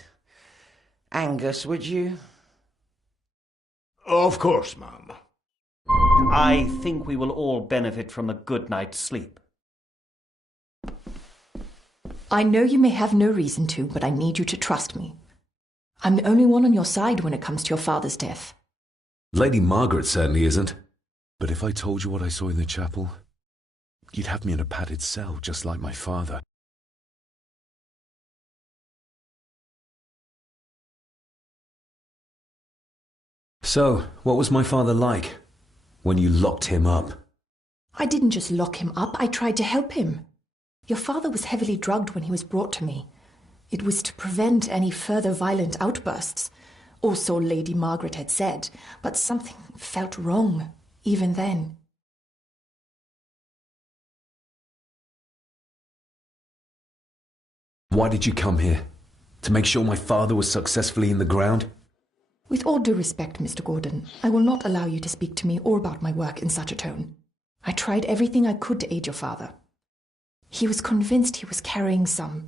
Angus, would you? Of course, ma'am. I think we will all benefit from a good night's sleep. I know you may have no reason to, but I need you to trust me. I'm the only one on your side when it comes to your father's death. Lady Margaret certainly isn't. But if I told you what I saw in the chapel, you'd have me in a padded cell, just like my father. So, what was my father like when you locked him up? I didn't just lock him up, I tried to help him. Your father was heavily drugged when he was brought to me. It was to prevent any further violent outbursts, or so Lady Margaret had said, but something felt wrong, even then. Why did you come here? To make sure my father was successfully in the ground? With all due respect, Mr. Gordon, I will not allow you to speak to me or about my work in such a tone. I tried everything I could to aid your father. He was convinced he was carrying some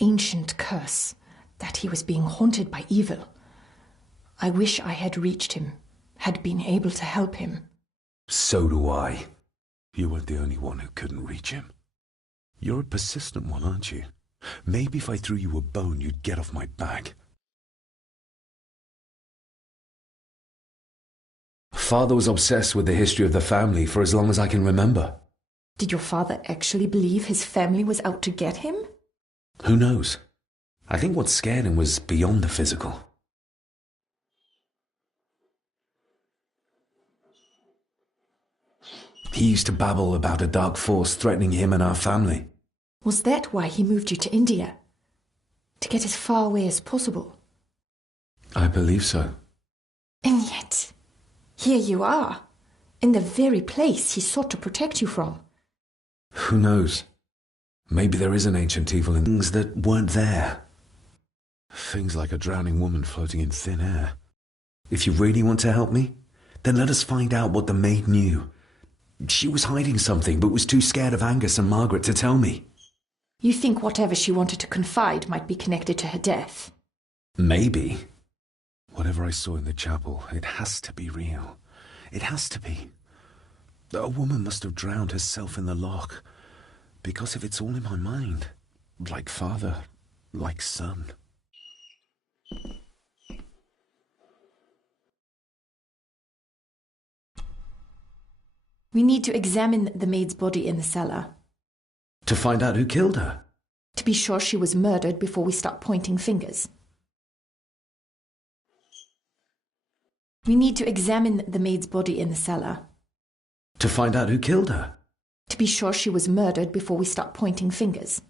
ancient curse, that he was being haunted by evil. I wish I had reached him, had been able to help him. So do I. You weren't the only one who couldn't reach him. You're a persistent one, aren't you? Maybe if I threw you a bone, you'd get off my back. Father was obsessed with the history of the family for as long as I can remember. Did your father actually believe his family was out to get him? Who knows? I think what scared him was beyond the physical. He used to babble about a dark force threatening him and our family. Was that why he moved you to India? To get as far away as possible? I believe so. And yet, here you are, in the very place he sought to protect you from. Who knows? Maybe there is an ancient evil in things that weren't there. Things like a drowning woman floating in thin air. If you really want to help me, then let us find out what the maid knew. She was hiding something, but was too scared of Angus and Margaret to tell me. You think whatever she wanted to confide might be connected to her death? Maybe. Whatever I saw in the chapel, it has to be real. It has to be. A woman must have drowned herself in the loch. Because if it's all in my mind, like father, like son. We need to examine the maid's body in the cellar. To find out who killed her? To be sure she was murdered before we start pointing fingers. We need to examine the maid's body in the cellar. To find out who killed her? To be sure she was murdered before we start pointing fingers.